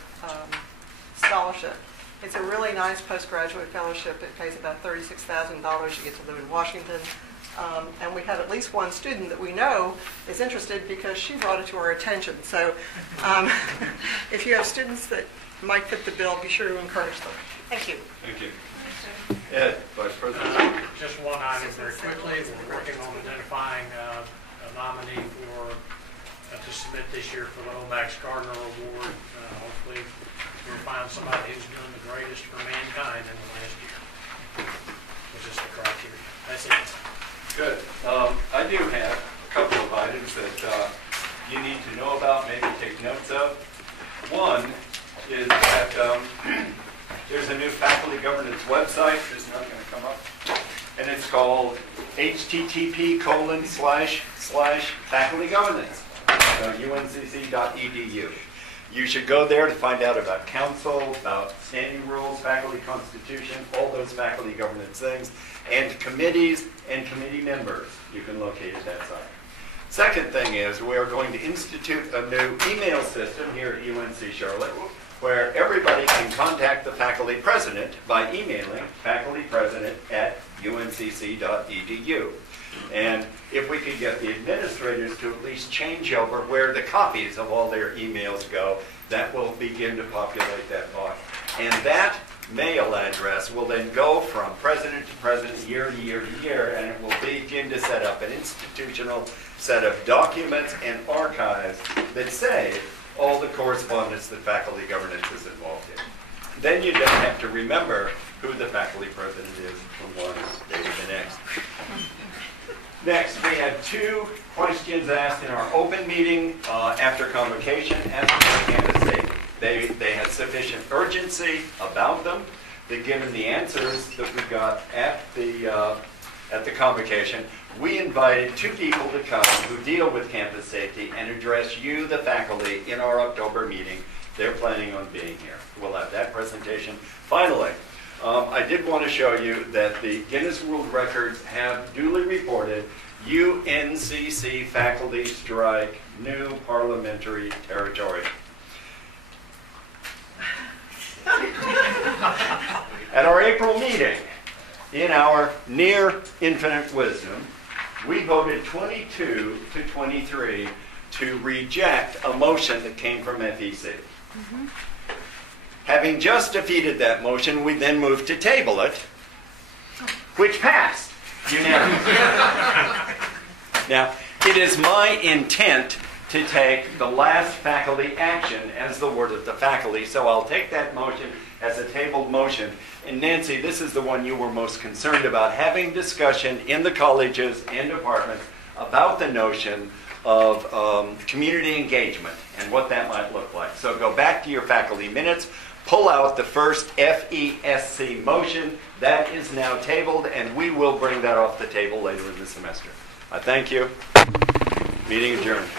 scholarship. It's a really nice postgraduate fellowship. It pays about $36,000. You get to live in Washington. And we have at least one student that we know is interested because she brought it to our attention. So if you have students that might fit the bill, be sure to encourage them. Thank you. Thank you. Ed, Vice President. Just one item very quickly. We're working on identifying a nominee to submit this year for the Lomax Gardner Award. Hopefully we'll find somebody who's doing the greatest for mankind in the last year, which is the criteria. That's it. Good. I do have a couple of items that you need to know about, maybe take notes of. One is that there's a new faculty governance website. It's not going to come up. And it's called http://facultygovernance.uncc.edu. You should go there to find out about council, about standing rules, faculty constitution, all those faculty governance things, and committees and committee members. You can locate at that site. Second thing is we are going to institute a new email system here at UNC Charlotte where everybody can contact the faculty president by emailing facultypresident@uncc.edu. And if we could get the administrators to at least change over where the copies of all their emails go, that will begin to populate that box. And that mail address will then go from president to president, year to year to year, and it will begin to set up an institutional set of documents and archives that save all the correspondence that faculty governance is involved in. Then you don't have to remember who the faculty president is from one day to the next. Next, we had 2 questions asked in our open meeting after convocation as to campus safety. They had sufficient urgency about them that given the answers that we got at the convocation, we invited 2 people to come who deal with campus safety and address you, the faculty, in our October meeting. They're planning on being here. We'll have that presentation. Finally, I did want to show you that the Guinness World Records have duly reported UNCC faculty strike, new parliamentary territory. At our April meeting, in our near infinite wisdom, we voted 22 to 23 to reject a motion that came from FEC. Having just defeated that motion, we then moved to table it, which passed unanimously. Now, it is my intent to take the last faculty action as the word of the faculty, so I'll take that motion as a tabled motion. And Nancy, this is the one you were most concerned about, having discussion in the colleges and departments about the notion of community engagement and what that might look like. So go back to your faculty minutes, pull out the first FESC motion. That is now tabled, and we will bring that off the table later in the semester. I thank you. Meeting adjourned.